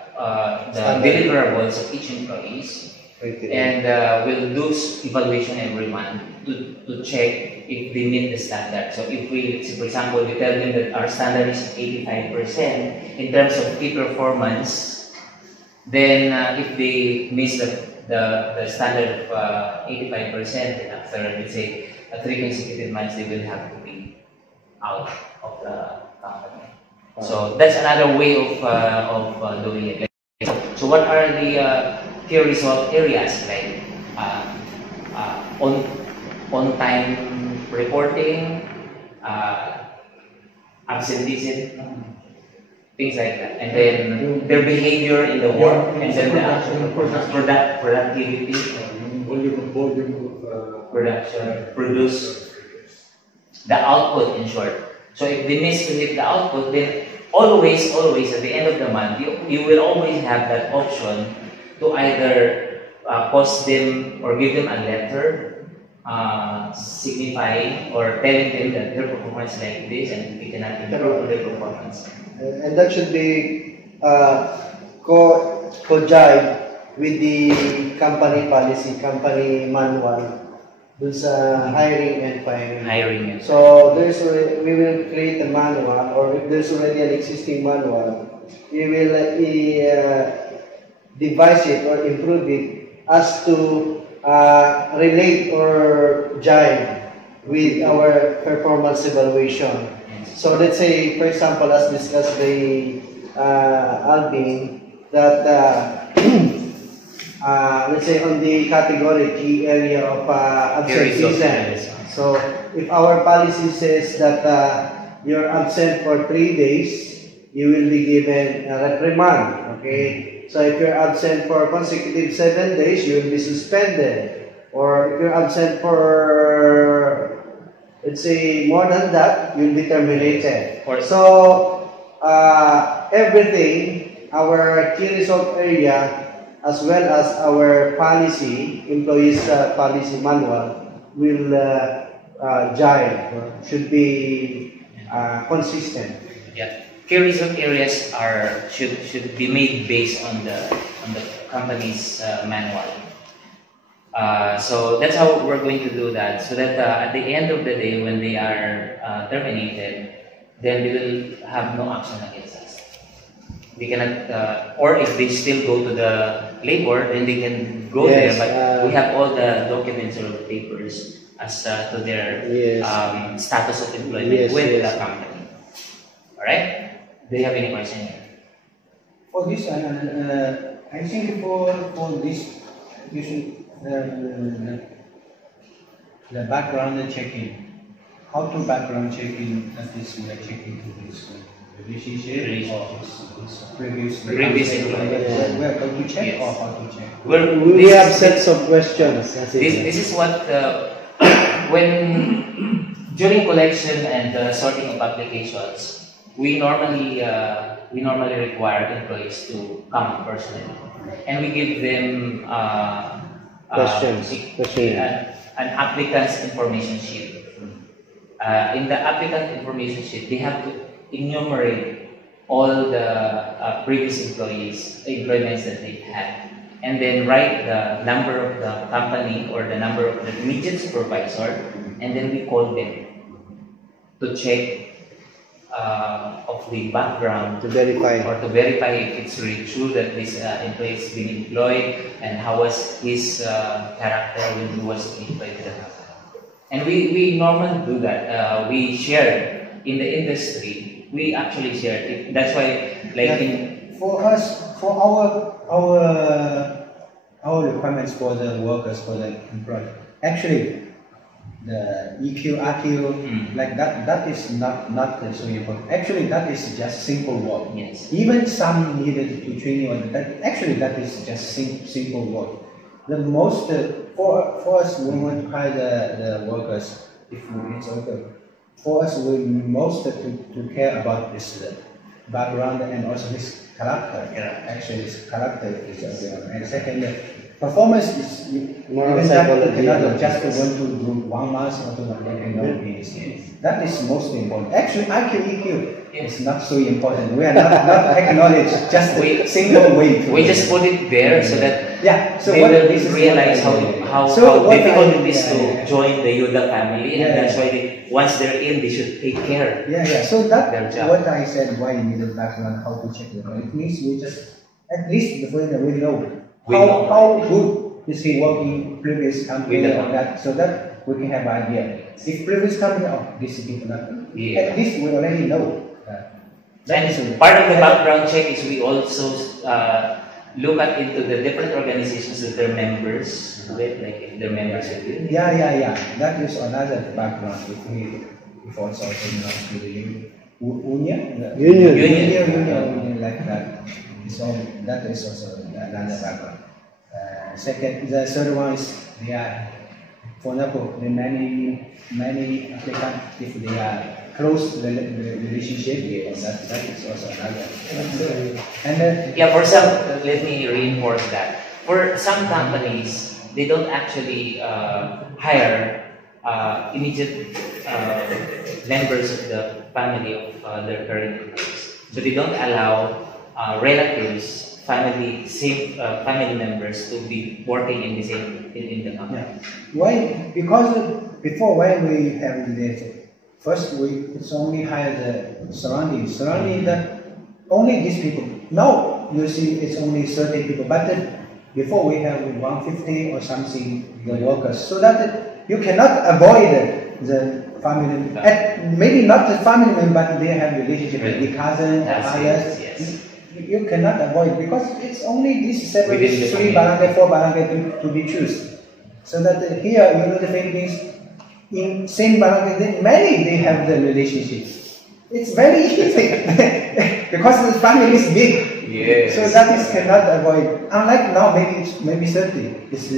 deliverables of each employees, and we'll do evaluation every month to check if they meet the standard. So if we, for example, we tell them that our standard is 85% in terms of key performance, then if they miss the standard of 85%, then after, let's say, 3 consecutive months, they will have to be out of the company. So that's another way of doing it. So what are the key result areas, like on-time reporting, absenteeism, things like that, and then their behavior in the work, and then the actual productivity, volume of production, produce the output, in short. So if they miss to hit the output, then always at the end of the month, you will always have that option to either post them or give them a letter signifying or telling them that their performance is like this and we cannot improve their performance. And that should be co-jive with the company policy, company manual, dun sa hiring and firing. So we will create a manual, or if there's already an existing manual, we will devise it or improve it as to relate or jive with our performance evaluation. So let's say, for example, as discussed by Alvin, that let's say on the category key area of absenteeism. So if our policy says that you're absent for 3 days, you will be given a reprimand. Okay. So if you're absent for consecutive 7 days, you will be suspended. Or if you're absent for, let's say, more than that, you'll be terminated. So everything, our key result area, as well as our policy, employees policy manual, will jive, should be consistent. Yeah. key result areas should be made based on the company's manual. So that's how we're going to do that, so that at the end of the day, when they are terminated, then they will have no action against us. They cannot, or if they still go to the labor, then they can go Yes, there. But we have all the documents or the papers as to their Yes. status of employment Yes, with yes. the company. All right? Do you have any question here? For this, I think for this, you should the background checking. How to background checking at this checking to this relationship or this previous employer. Where how to check Yes. or how to check? Well, We have sets of questions. This is what when during collection and sorting of applications, we normally require employees to come personally, and we give them Questionnaire. an applicant's information sheet. In the applicant information sheet, they have to enumerate all the previous employments that they had, and then write the number of the company or the number of the immediate supervisor, and then we call them to check of the background To verify. or to verify if it's really true that this employee is being employed, and how was his character when he was employed with the company. And we normally do that. We share in the industry. We actually share it. That's why, like in For us, for our requirements for the workers, for the employee, actually, the EQ, RQ, like that is not so important. Actually, that is just simple work. yes, Even some needed to train you on that. Actually, that is just simple work. The most for us, we want to hire the workers. If it's okay, for us, we most to care about this background and also his character. Yeah. Actually, his character is okay. And second, performance is Moral even that psychology, you cannot yeah. just want to do 1 month or 2 months. That is most important. Actually, IQ, EQ is not so important. We are not acknowledge just a single way to we just put it there so that yeah. So they what will this is realize what how So what difficult I- it is to yeah. join the Yuda family, and Yeah, that's yeah. why once they're in, they should take care. Yeah. So that Their job. what I said. Why you need a background? How to check it? It means we just at least before that we know We know. how good is he working previous company We know. or that, so that we can have idea. If previous company, this is people not. Yeah. At least we already know. That is And part of the background check is we also look at into the different organizations that they're members with, like if they're members with you. Yeah. That is another background. If also not to the union. Union like that. So that is also another background. Second, the third one is they are, for example, the many applicants, if they are close the relationship, that is also another. And Yeah, for some, let me reinforce that. For some companies, they don't actually hire immediate members of the family of their current employees. So they don't allow relatives, family members to be working in the same in the company. yeah. Why? Because before when we have this, first it's only hire the surrounding that only these people. Now you see it's only 30 people, but before we have 150 or something the workers, so that you cannot avoid the family. Maybe not the family member, but they have relationship with the cousin, That's it, others. yes. You cannot avoid because it's only these seven, Within the 3 community. barangay, 4 barangay to be choose. So that here, the Philippines, in same barangay, many they have the relationship. It's very easy because the family is big. Yes. So that is cannot avoid. Unlike now, maybe 30. It's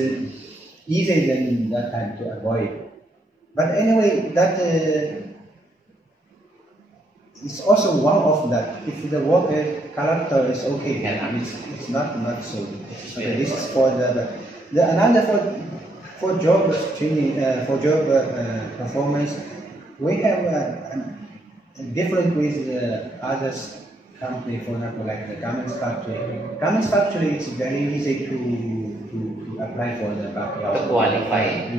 easier than that time to avoid. But anyway, that it's also one of that. If the worker character is okay, Yeah. it's not so. Okay, this is for the another for job training for job performance. We have different with others company, for example, like the garments factory. Garments factory, it's very easy to apply for the backyard. To qualify.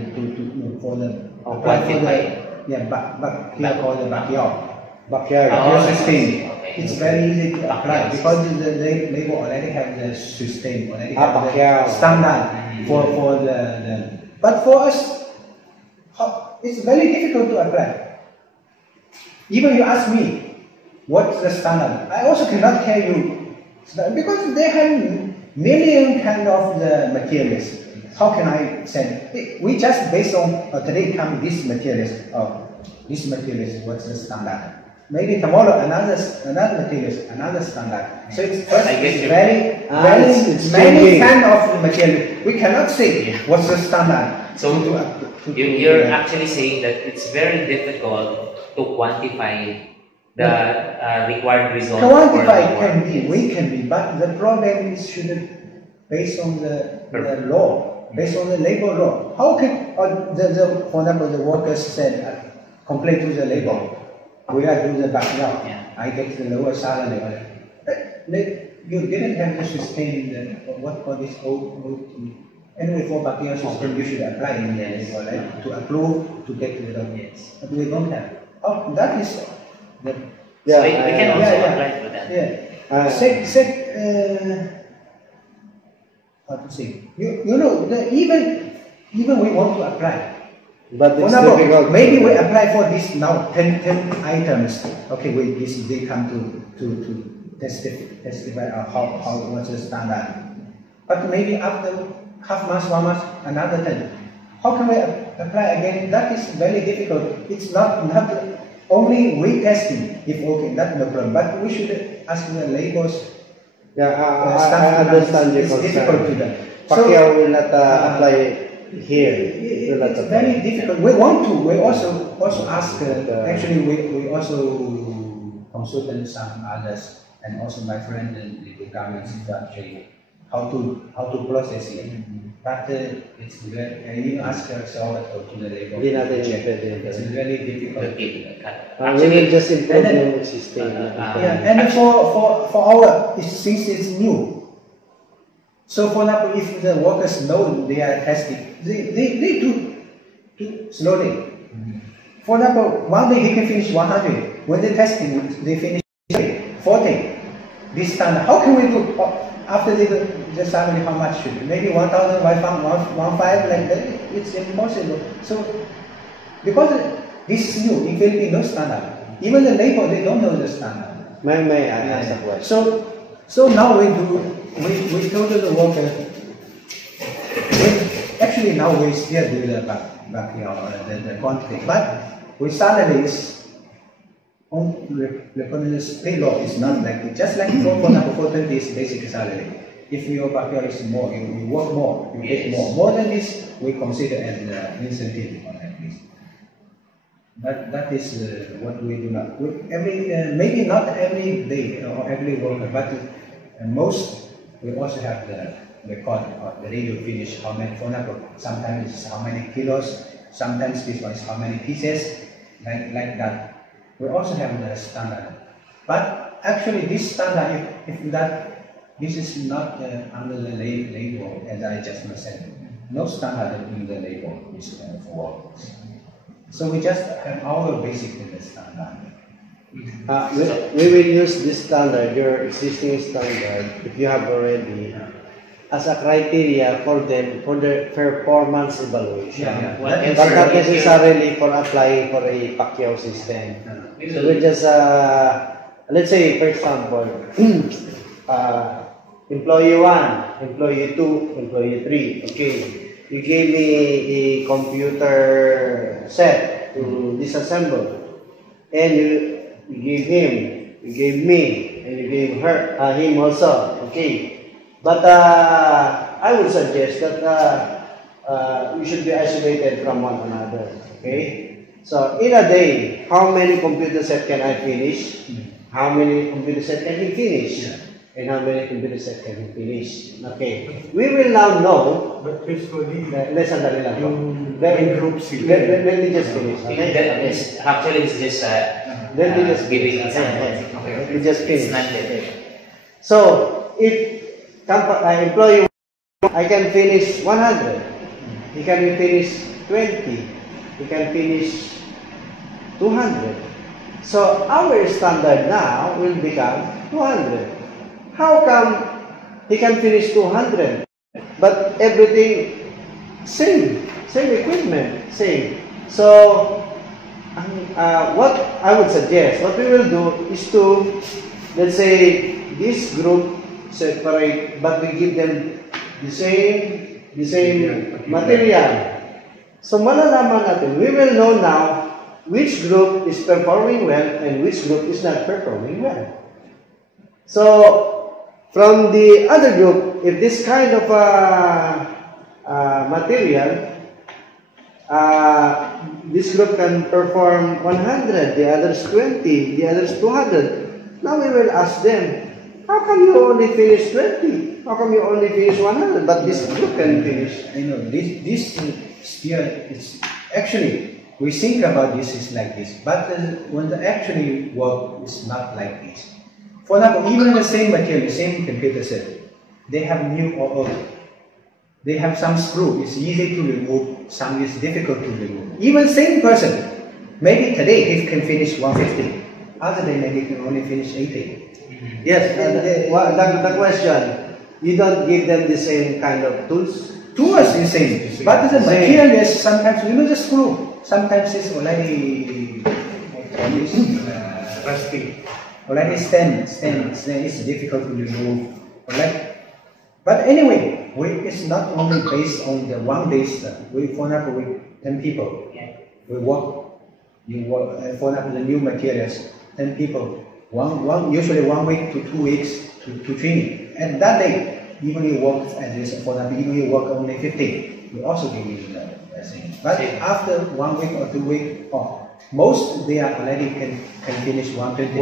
For the Qualify. but here called the backyard. Backyard. Oh, System. okay. It's very easy to apply Backyard because the labor already have the system, already have backyard. the standard for the. But for us, it's very difficult to apply. Even you ask me, what's the standard? I also cannot tell you because they have million kind of the materials. How can I say? We just based on today come this materials. This materials, what's the standard? Maybe tomorrow another materials, another standard. So it's first I guess it's you're- very it's many changing. kind of material. We cannot say what's the standard. So you're actually saying that it's very difficult to quantify the required result. Quantify can be, we can be, but the problem is shouldn't based on the law, based on the labor law. How can for example the workers said complain to the labor, we are doing the backyard. Yeah. I get the lower salary. You didn't have to sustain what for this old anyway for backyard system you should apply in the labor, right? To approve to get rid of it. But we don't have. Oh, that is the So we can also yeah. apply for that. How to say? You know, even we want to apply. But For it's example, difficult. maybe we apply for this now 10 items. Okay, they come to testify how what's the standard. But maybe after half month, 1 month, another 10. How can we apply again? That is very difficult. It's not only we testing. If okay, that's no problem. But we should ask the labors. Yeah, Staff I understand your it's difficult to concern. them. Pacquiao will not apply here. It will not It's apply. very difficult. We want to. We also ask. Actually, we also consulted some others, and also my friend in the garments factory, how to process it. But it's very. And you ask yourself to the labor. Hindi natin pwede. It's very difficult. We will just improve yung system. Yeah, and for our since it's new. So for example, if the workers know they are testing, they do slowly. For example, one day he can finish 100. When they testing, they finish 40. This standard. How can we do after the salary? How much should be? Maybe 1,000, 1,500 like that. It's impossible. So because this is new in Philippines, no standard. Even the labor they don't know the standard. May I ask a question? So now we told the worker. Actually now we still do the backyard the quantity, but with salaries. On the state law is not like it. Just like for 20 is basic salary. If your backyard is more, you work more, you get more. More than this, we consider as incentive on that list. That is what we do not. Maybe not every day or every worker, but most we also have the record of the radio finish how many. For example, sometimes it's how many kilos, sometimes this one is how many pieces, like that. We also have the standard, but actually this standard, this is not under the label as I just said. No standard in the label is for workers. So we just have our basic in the standard. We will use this standard, your existing standard, if you have already, as a criteria for them for their performance evaluation. That But not necessarily for applying for a Pacquiao system. So we just, let's say, for example, employee 1, employee 2, employee 3. Okay, you gave me a computer set to disassemble, and you gave him, you gave me, and you gave him also. Okay. But I would suggest that we should be isolated from one another. Okay. So in a day, how many computer sets can I finish? How many computer sets can he finish? And how many computer sets can he finish? Okay. We will now know. But usually, Let's sandali lang po. yung group sila. Let me just finish. Okay. Actually, it's just Then we just giving finish. examples. We just finish. It's not yet. So, if employee, I can finish 100. He can finish 20. He can finish 200. So, our standard now will become 200. How come he can finish 200? But everything same equipment, same. So, what I would suggest, what we will do is to, let's say, this group separate, but we give them the same material. So, malalaman natin, we will know now which group is performing well and which group is not performing well. So, from the other group, if this kind of material, this group can perform 100, the others 20, the others 200. Now we will ask them, how come you only finish 20? How come you only finish 100? But this group can finish. I know this here is actually we think about this is like this, but when the actually work is not like this. For example, even the same material, same computer set, they have new or old. They have some screw, it's easy to remove, some is difficult to remove. Even same person, maybe today he can finish 150, other day maybe he can only finish 80. Yes, the question, you don't give them the same kind of tools? Tools is same, but the material is sometimes, you know, the screw, sometimes it's already rusty, already stand, it's difficult to remove, alright? But anyway, it's not only based on the one day stuff. For example, with 10 people, we work. For example, the new materials, 10 people. Usually 1 week to 2 weeks to training. And that day, even you work at this, for example, even you work only 15, we also give you the thing. But after 1 week or 2 weeks, most they are already can finish 120.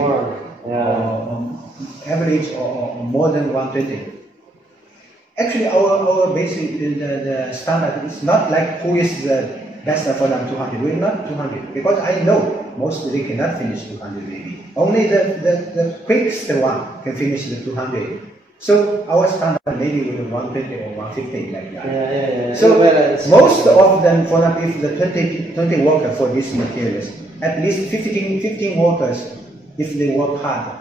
Average or more than 120. Actually, our basic the standard is not like who is the best for them 200. We're not 200 because I know most they cannot finish 200 maybe. Only the quickest one can finish the 200. So our standard maybe with 120 or 150 like that. So most of them, for example, if the 20 workers for these materials, at least 15 workers, if they work hard.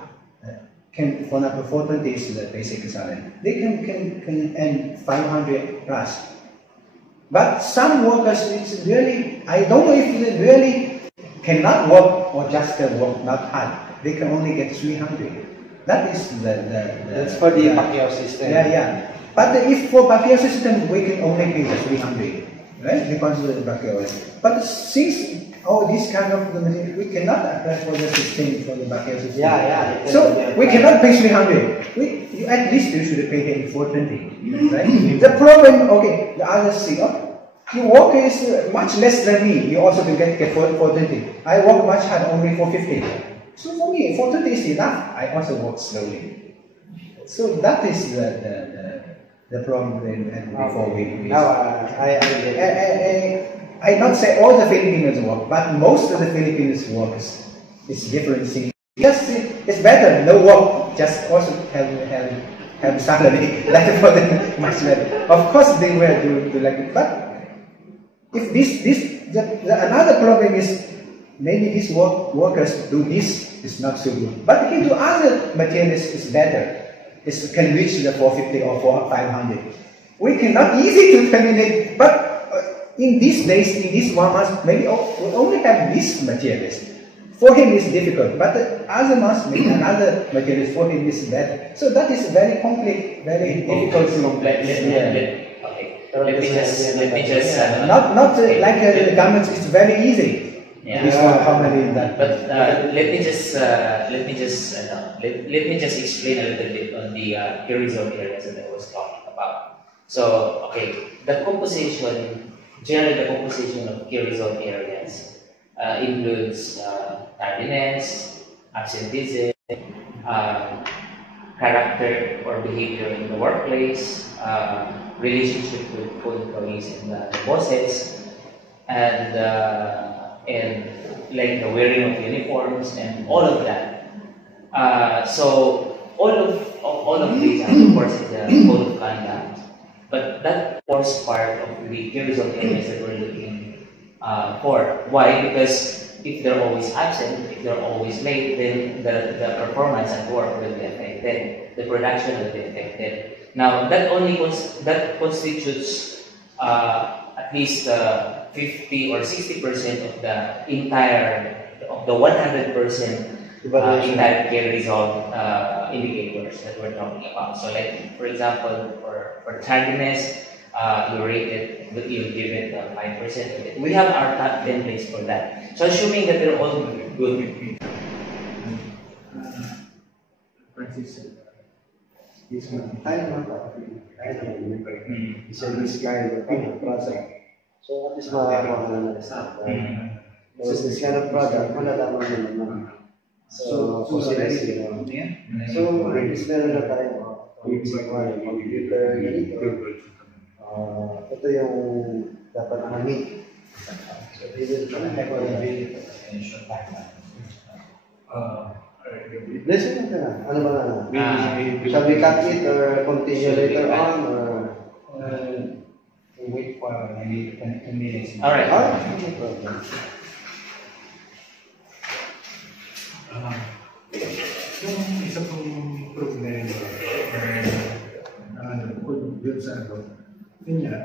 Can, for example, 420 is the basic salary. They can earn 500 plus. But some workers, it's really, I don't know if they really cannot work or just work not hard. They can only get 300. That is that's for the Pacquiao system. Yeah. But if for Pacquiao system, we can only pay the 300, right? Because of the Pacquiao. But since this kind of material, we cannot apply for the system for the Pacquiao system. So we cannot pay 300. At least you should pay him 420, right? The problem, the others see, your work is much less than me. You also can get 420. I work much hard, only 450. So for me, 420 is enough. I also work slowly. So that is the problem before we. I not say all the Filipinos work, but most of the Filipinos work is different things. Just it's better no work, just also have salary. That's for them much better. Of course they will do like it, but if another problem is maybe these workers do this is not so good, but they can do other materials is better. It can reach the 450 or 500. We cannot easy to terminate, but in these days, in this 1 month, maybe we only have these materials. For him it's difficult, but the other months, maybe another materials for him is better. So that is very complex, very difficult to Let me just not like the garments. It's very easy. This one commonly done. But let me just explain a little bit on the Curie zone areas that I was talking about. So the composition. Generally, the composition of Curie zone areas includes tardiness, absenteeism, character or behavior in the workplace, relationship with co-employees and the bosses, and and like the wearing of uniforms and all of that. So all of these are of course in the code of conduct, but that was part of the key result areas that we're looking for. Why? Because if they're always absent, if they're always late, then the performance at work will be affected, the production will be affected. Now that constitutes at least 50 or 60% of the entire of the 100% entire key result indicators that we're talking about. So like for example, for tardiness, you'll give it 5%. We have our top 10 place for that. So assuming that they're all good. Francis, kaya naman isa this kind of product. So at least makakuha ka na sa so this kind of product, malalaman mo naman. So sila. So is meron na tayo computer ganito. Ito yung dapat na-meet. So listen ka na. Ano ba na? Shall we cut it or continue later on or wait for maybe 10 minutes. Alright. no problem. Yung isa pong problema bukod dun sa yun nga,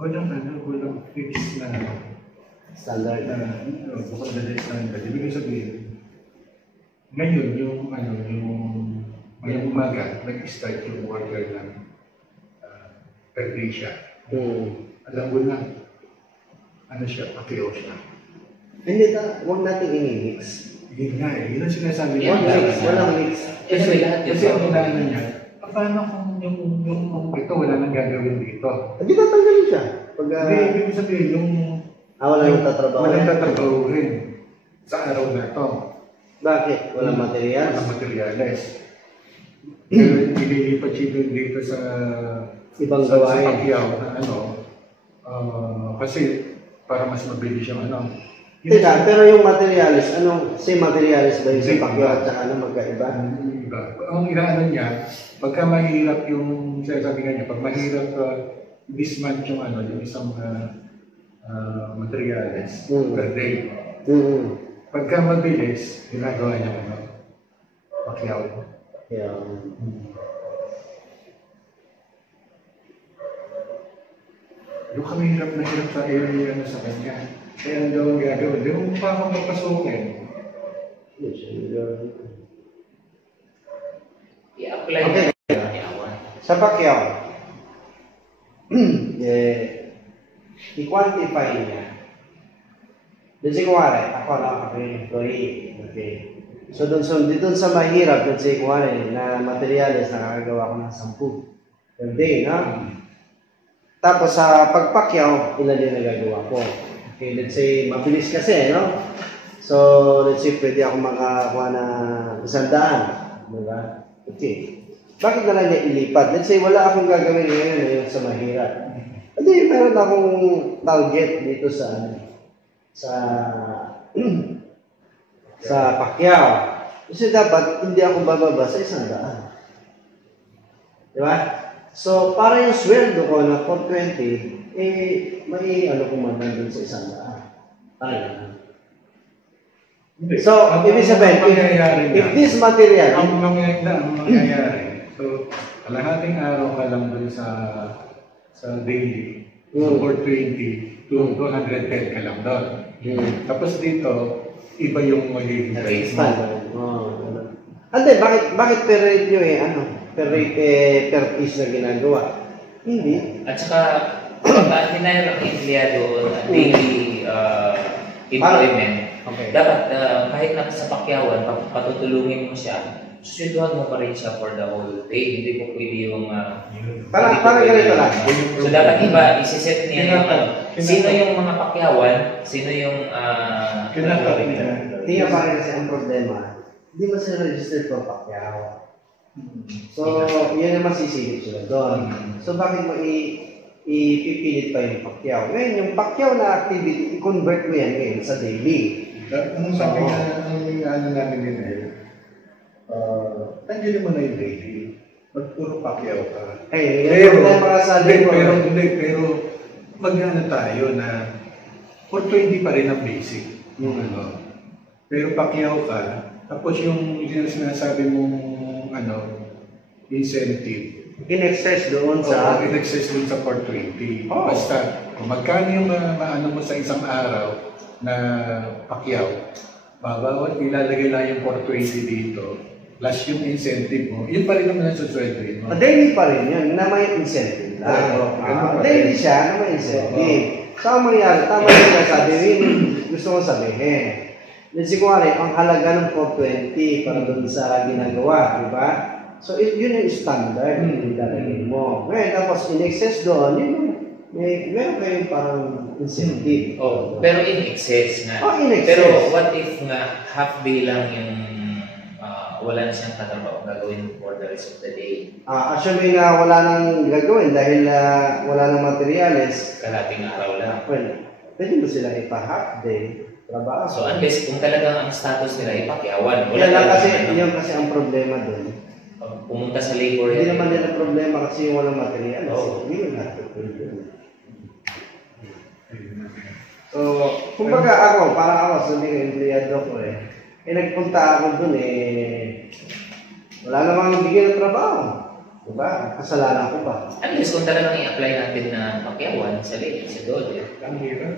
walang fixed na Standard. bukod na standard. Ibig sabihin, ngayon yung ngayong umaga, nag-start yung order ng per day siya. Alam mo na, ano siya, pakiyo siya. Hindi huwag natin i-mix. Yun nga yun ang sinasabi Yeah, niya. Walang mix. Kasi lahat Kasi ang inaano niya, paano kung yung ito wala nang gagawin dito? Hindi tatanggalin siya. Pag Hindi, ibig sabihin yung wala yung tatrabaho. walang tatrabahuhin sa araw na ito. Bakit? Walang materials? Walang materyales. Pero ililipat siya dito sa Ibang sa gawain. Pacquiao na kasi para mas mabilis yung Teka, pero yung materials, same materials ba yung sa Pacquiao at saka magkaiba? Iba. Ang inaano niya, pagka mahirap yung, sabi nga niya, pag mahirap dismount yung yung isang materials per day. Pagka mabilis, ginagawa niya Pacquiao. Yeah. Yung kami hirap na hirap sa area sa kanya. Kaya ang gawang gagawin, di mo pa akong magpasukin. i-apply Okay. Sa Pacquiao, i-quantify niya. Kasi kuwari, ako yung employee. Okay. So dito sa mahirap, kasi kuwari, na materials nakakagawa ko ng 10 per day, no? Tapos sa pagpakyaw, ilan yung nagagawa ko. Okay, let's say, mabilis kasi, no? So, let's say, pwede ako makakuha na 100. Diba? Okay. Bakit na lang niya ilipat? Let's say, wala akong gagawin ngayon sa mahirap. Hindi, meron akong target dito sa Pacquiao. Kasi dapat, hindi ako bababa sa 100. Diba? So, para yung sweldo ko na 420, may ko man dun sa 100. So, ibig sabihin, if this material... Ang mangyayari, so, kalahating araw ka lang dun sa daily, so 420 to 210 ka lang doon. Tapos dito, iba yung magiging rate mo. Ante, bakit per rate nyo per rate per piece na ginagawa? Hindi. At saka, pag hinire ang empleyado daily employment, dapat kahit na sa pakyawan, patutulungin mo siya, susuduhan mo pa rin siya for the whole day. Hindi mo pwede yung... Parang ganito lang. So dapat iba, isiset niya yung sino yung mga pakyawan, sino yung... Hindi nga pa rin kasi ang problema, hindi mo sila registered for Pacquiao. So, yun yung masisilip sila doon. So, bakit mo ipipilit pa yung Pacquiao. Ngayon, yung Pacquiao na activity, i-convert mo yan ngayon sa daily. Ang sabi nga, ang namin din nandiyan naman na yung daily. Puro Pacquiao ka. Pero, pero mag-ano tayo na 420 pa rin ang basic. Yung ano. Pero Pacquiao ka, tapos yung sinasabi mong incentive. in-excess doon sa... in-excess doon sa 420. Oh. Basta, kung magkano yung maano mo sa isang araw na Pacquiao, babawat ilalagay lang yung 420 dito, plus yung incentive mo, yun pa rin naman ang susweldoin mo. Daily pa rin yun, na may incentive lang. Daily siya, na may incentive. So, ang mangyari, tama yung sinasabi, gusto ko sabihin. Siguro, ang halaga ng 420 para doon sa ginagawa, di ba? So, yun yung standard yung ilalagay mo. Ngayon, tapos in-excess doon, yun meron kayong parang incentive. Oh, pero in excess nga. Oh, in excess. Pero what if nga half day lang yung wala na siyang tatrabaho gagawin for the rest of the day? Actually nga wala nang gagawin dahil wala nang materyales. Kalating araw lang. Well, pwede mo sila ipa-half day trabaho. So unless kung talagang ang status nila ipakyawan. Wala lang kasi, yun kasi ang problema doon. Pumunta sa labor Hindi naman nila problema kasi yung walang material. Oo. Hindi mo natin. So, kumbaga ako, parang ako, sabi ko, empleyado ko nagpunta ako dun wala namang bigyan ng trabaho. Diba? Kasalanan ko ba? Unless kung talagang i-apply natin na pakyawan sa labor, sa Dole. Ang hirap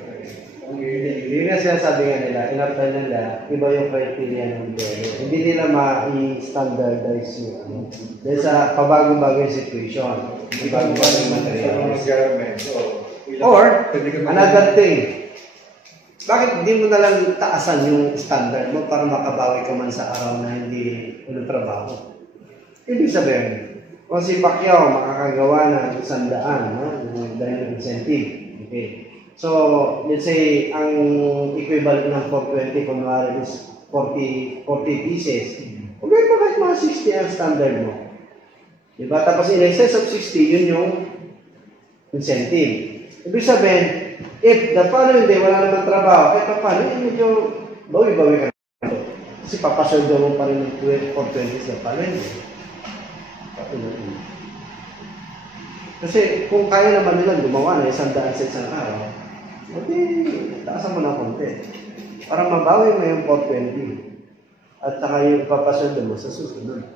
Hindi nga sinasabi nga nila, in-apply nila, iba yung criteria ng Dole. Hindi nila ma-standardize yung dahil sa pabago-bago yung situation. Pabago-bago yung materials. Or, another thing, bakit hindi mo nalang taasan yung standard mo para makabawi ka man sa araw na hindi trabaho? Ibig sabihin, kung si Pacquiao makakagawa ng 100, no? Dahil ng incentive. Okay. So, let's say, ang equivalent ng 420, kunwari is 40 pieces. Okay, bakit mga 60 ang standard mo? Diba? Tapos in excess of 60, yun yung incentive. Ibig sabihin, if the following day wala naman trabaho, paano medyo bawi-bawi ka na. Kasi papasweldo mo pa rin ng 420 sa following day. Kasi kung kaya naman nila gumawa na 100 sa isang araw, okay, taasan mo na konti. Para mabawi mo yung 420. At saka yung papasweldo mo sa susunod.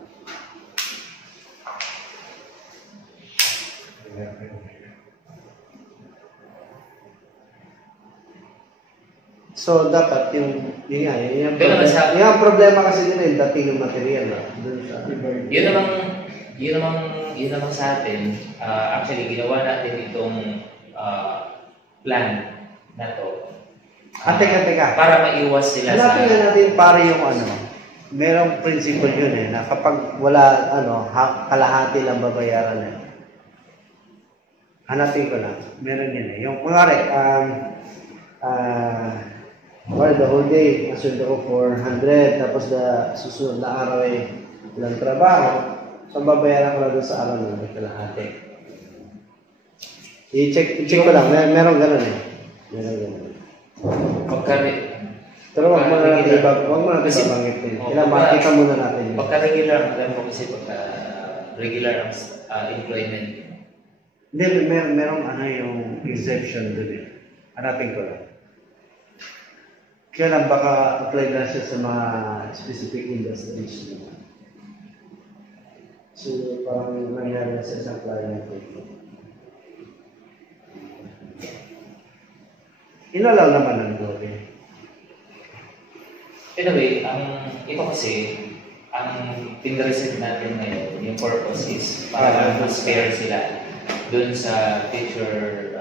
So, dapat yung problema kasi nila yung dating ng material. Yun namang sa atin, actually, ginawa natin itong plan na to. Teka. Para maiwas sila hanapin na natin para yung merong principle yun na kapag wala, kalahati lang babayaran hanapin ko na. Meron yun Yung, well, the whole day, nasunod ko 400, tapos susunod na araw ilang trabaho. So, babayaran ko lang doon sa araw na kalahati. I-check ko lang. Meron ganun Meron ganun. Pero wag mo na natin ibabanggit din. Kailangan makita muna natin. Pagka-regular, alam ko kasi regular employment. Hindi, merong yung exception doon Hanapin ko lang. Kaya lang baka apply na siya sa mga specific industries. So, parang nangyari na sa isang client ko. Inalaw naman ng dobe. Anyway, ito kasi, ang pinreset natin ngayon, yung purpose is para mas fair sila dun sa future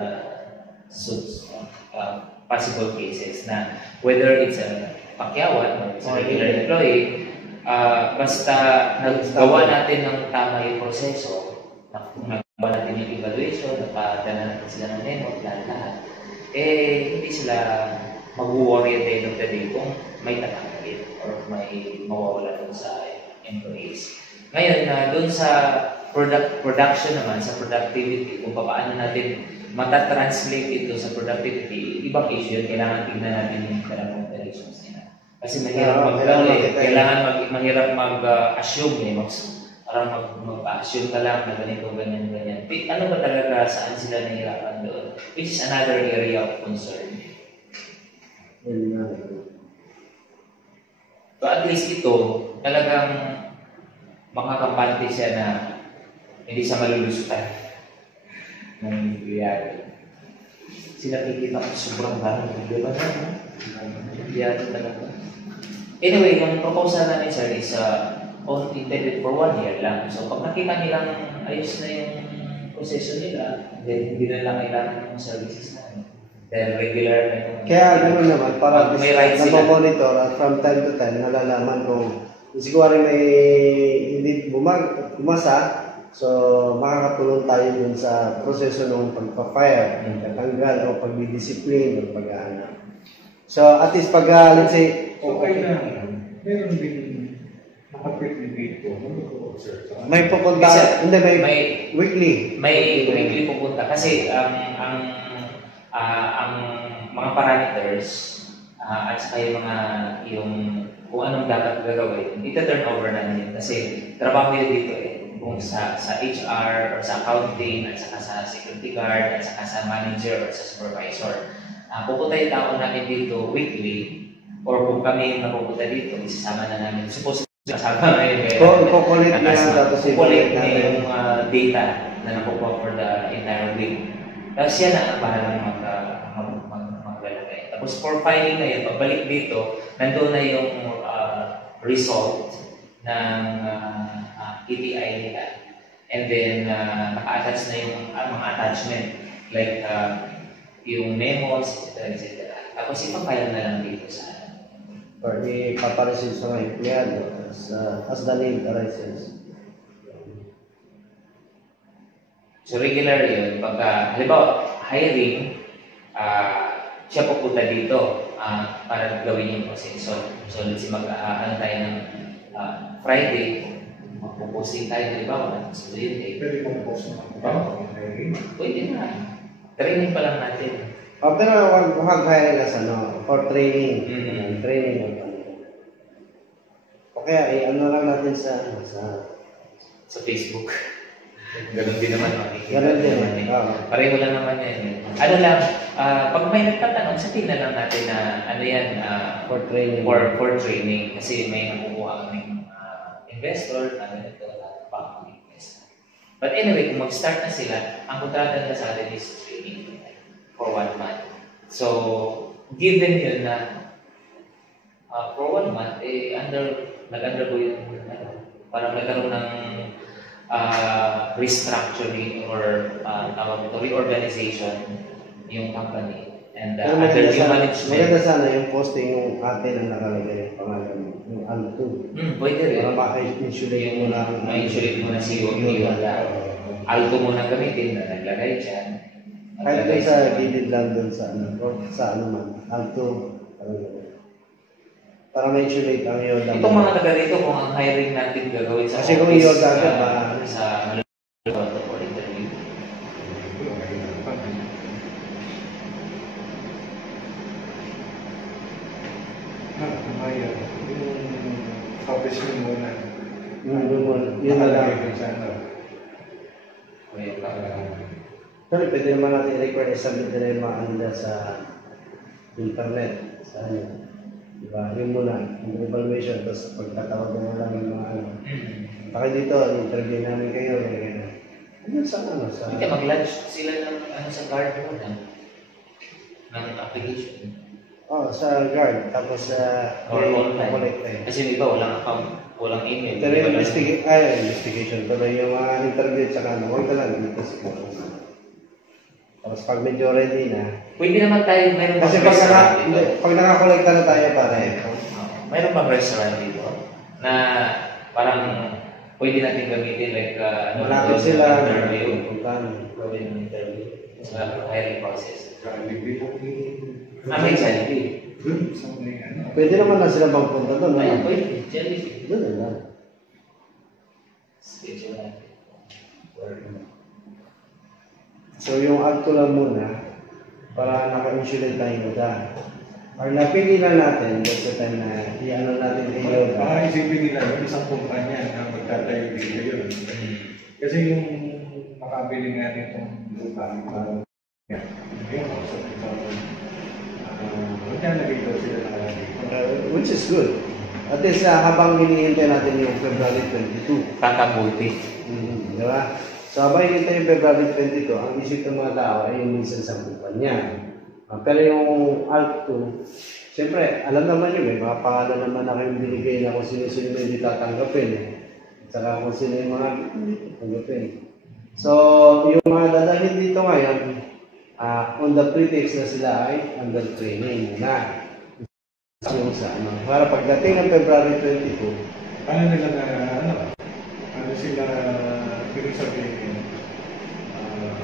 possible cases na whether it's a pakyawan or it's a regular employee, basta nagawa natin ng tama yung proseso, nagawa natin yung evaluation, napadala natin sila ng memo, lahat, hindi sila mag-worry at the end of the day kung may tatanggalin or may mawawala dun sa employees. Ngayon, dun sa production naman, sa productivity, kung paano natin matatranslate ito sa productivity, ibang issue yun. Kailangan tignan natin yung internal operations nila. Kasi mahirap mahirap mag-assume parang mag-assume ka lang na ganito, ganyan. Ano ba talaga, saan sila nahihirapan doon? Which is another area of concern. So at least ito, talagang makakampante siya na hindi siya malulusutan ng empleyado. Sila kikita ko sobrang dami. Di ba na? Empleyado talaga. Anyway, yung proposal namin, sir, is intended for 1 year lang. So pag nakita nilang ayos na yung proseso nila, then hindi na lang kailangan yung services namin. Dahil regular na yung... Kaya gano'n naman, para may rights sila. monitor at from time to time, nalalaman kung siguro may hindi bumasa, so makakatulong tayo dun sa proseso ng pagpa-fire, pagtanggal o pagdidisiplin o pag-aana. So at least pag, let's say, So kailangan, meron din nakapag-debate ko, mag-observe. may pupunta, hindi, may weekly. May weekly pupunta. Kasi ang mga parameters at saka yung kung anong dapat gagawin, ita-turn over namin yun. Kasi trabaho yun dito kung sa HR or sa accounting at saka sa security guard at saka sa manager or sa supervisor. Pupunta yung tao namin dito weekly or kung kami yung napupunta dito, isasama na namin. Suppose kasama ngayon Kukulit na yan, tapos kukulit na yung data na nakukuha for the entire week. Tapos yan ang bahalang maglalagay. Tapos for filing na yun, pagbalik dito, nandun na yung result ng KPI nila. And then, naka-attach na yung mga attachment. Like, yung memos, etc. Tapos ipapile na lang dito sa Or ipapareceive sa mga empleyado as the need arises. So regular yun. Pagka, halimbawa, hiring, siya pupunta dito para gawin yung proseso. So let's say ano tayo ng Friday, magpuposting tayo, halimbawa, so yun Pwede kong post naman. pwede na. Training pa lang natin. Pero huwag hiring as for training. Training. O kaya, ano lang natin Sa Facebook. Ganun din naman. Ganun din. Pareho lang naman yan. Ano lang, pag may nagtatanong, sabihin na lang natin na ano yan, for training. For training. Kasi may nakukuha kaming investor, ito, pang-invest. But anyway, kung mag-start na sila, ang kontrata nila sa atin is training for 1 month. So, given yun na for 1 month, nag-undergo yun, parang nagkaroon ng restructuring or reorganization yung company. And under new management. Maganda sana yung posting ng atin ang nakalagay pangalan yung Alto. Pwede rin. Para maka-insulate mo lang. Ma-insulate mo na si Alto mo na gamitin na naglagay dyan. Kahit doon sa gilid lang doon sa ano man. Alto. Para ma-insulate ang yun. Itong mga taga rito, kung ang hiring natin gagawin sa kasi kung yun agad sa malulunod for interview. Yung office mo muna. Yun na lang. Pero pwede naman natin i-record submit na yung mga anda sa internet. Sa ano. Diba? Yun muna. Yung evaluation. Tapos pagtatawag na lang yung mga ano. Baka dito, interview namin kayo. Ano sa ano? Hindi, mag-lunch sila ng sa guard muna. Ng application. Sa guard. Tapos Or online. collect. Kasi yung iba, walang account, walang email. Pero yung investigation. Pero yung mga interview at saka ano, huwag ka lang dito sa tapos pag medyo ready na. Pwede naman tayo, mayroon Kasi restaurant dito. pag nakakolekta na tayo pare. Mayroon pang restaurant dito na parang pwede natin gamitin like Malapit sila. interview. Gawin ng interview. Sa hiring process. May Jollibee. Pwede naman na sila magpunta doon. Ayun, pwede. Jollibee. Doon na lang. Schedule natin. So yung agto lang muna, para naka-insulate tayo Yoda. Or napili lang natin, that's the time na i-ano natin kay Yoda. Baka isipin nila, yung isang kumpanya na magtatayo dito yun. Kasi yung makabili nga nitong lupa, parang yan. Yung also, maglalagay daw sila nakalagay. Which is good. At least habang hinihintay natin yung February 22. Kakabuti. Di ba? So habang hinihintay yung February 22, ang isip ng mga tao ay yung minsan sa kumpanya. Pero yung ALT2, siyempre, alam naman yun, may mga pangalan naman na kayong binigay na kung sino-sino hindi tatanggapin. At saka kung sino yung mga hindi tatanggapin. So, yung mga dadalhin dito ngayon, on the pretext na sila ay under training muna. Yung sa ano. Para pagdating ng February 22, Paano nila na, ano sila, sabihin,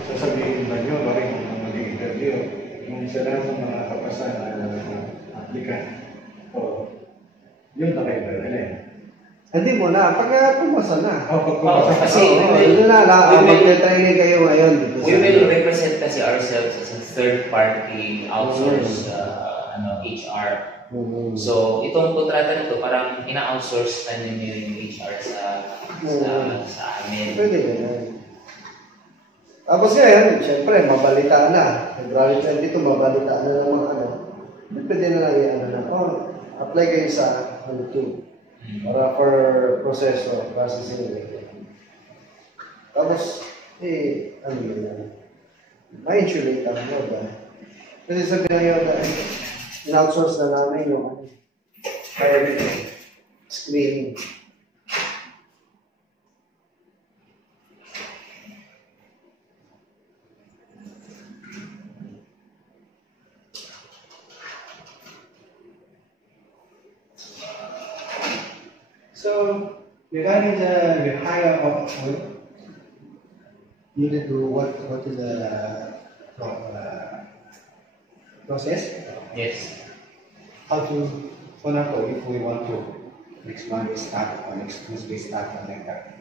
sasabihin ba nyo, bakit kung maging interview, yung sa lahat ng mga kapasan na applicant, o, yun na kayo dalhin. hindi mo na, pag pumasa na. Kasi mag-training kayo ngayon. Dito we will represent kasi ourselves as a third-party outsource HR. So, itong kontrata nito, parang ina-outsource na ninyo yung HR sa amin. Pwede ganyan. Tapos ngayon, siyempre, mabalita na. February 22, mabalita na ng mga ano. Pwede na lang yan na, apply kayo sa YouTube. Para for processing. Tapos, ano yun? Ma-insulate ang Yoda. Kasi sabi ng Yoda, in-outsource na namin yung screening. So, regarding the hire of you need to what is the process? Yes. How to, for example, if we want to next month start or next Tuesday start or like that.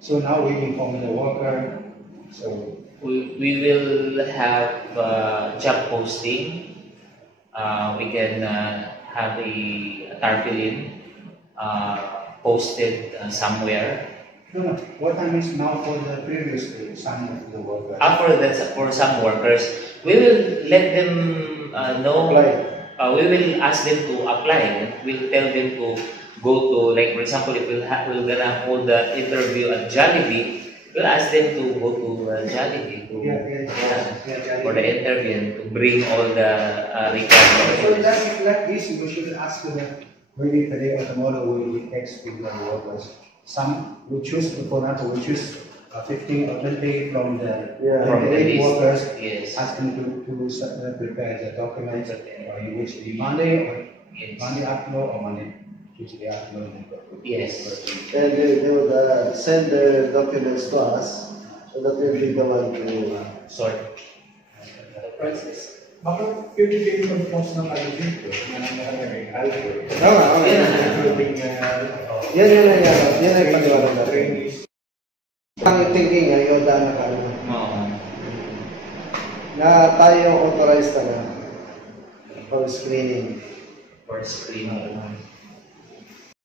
So now we inform the worker. So We will have job posting. We can have a tarpaulin posted somewhere. no. What I mean now for the previous day, some of the workers. For some workers, we will let them know. We will ask them to apply. We'll tell them to go to, like for example, if we're gonna hold the interview at Jollibee, we'll ask them to go to Jollibee for the interview and to bring all the requirements. So just like this, we should ask them maybe today or tomorrow we text with the workers. Some we choose, for example, we choose 15 or 20 from the From the list. workers. Yes. Ask them to prepare the documents which be Monday or Yes. Monday afternoon or Monday Tuesday afternoon. Yes. And they would send their documents to us so that we'll be the one to Sorry. The process. Bakit pwede kayo mag-post ng ano dito? Ng algo? Tama, Including yan ang pagkawalan natin. trainees. Ang thinking ay Yoda na kaano. Oo. Na tayo authorized na for screening. For screening.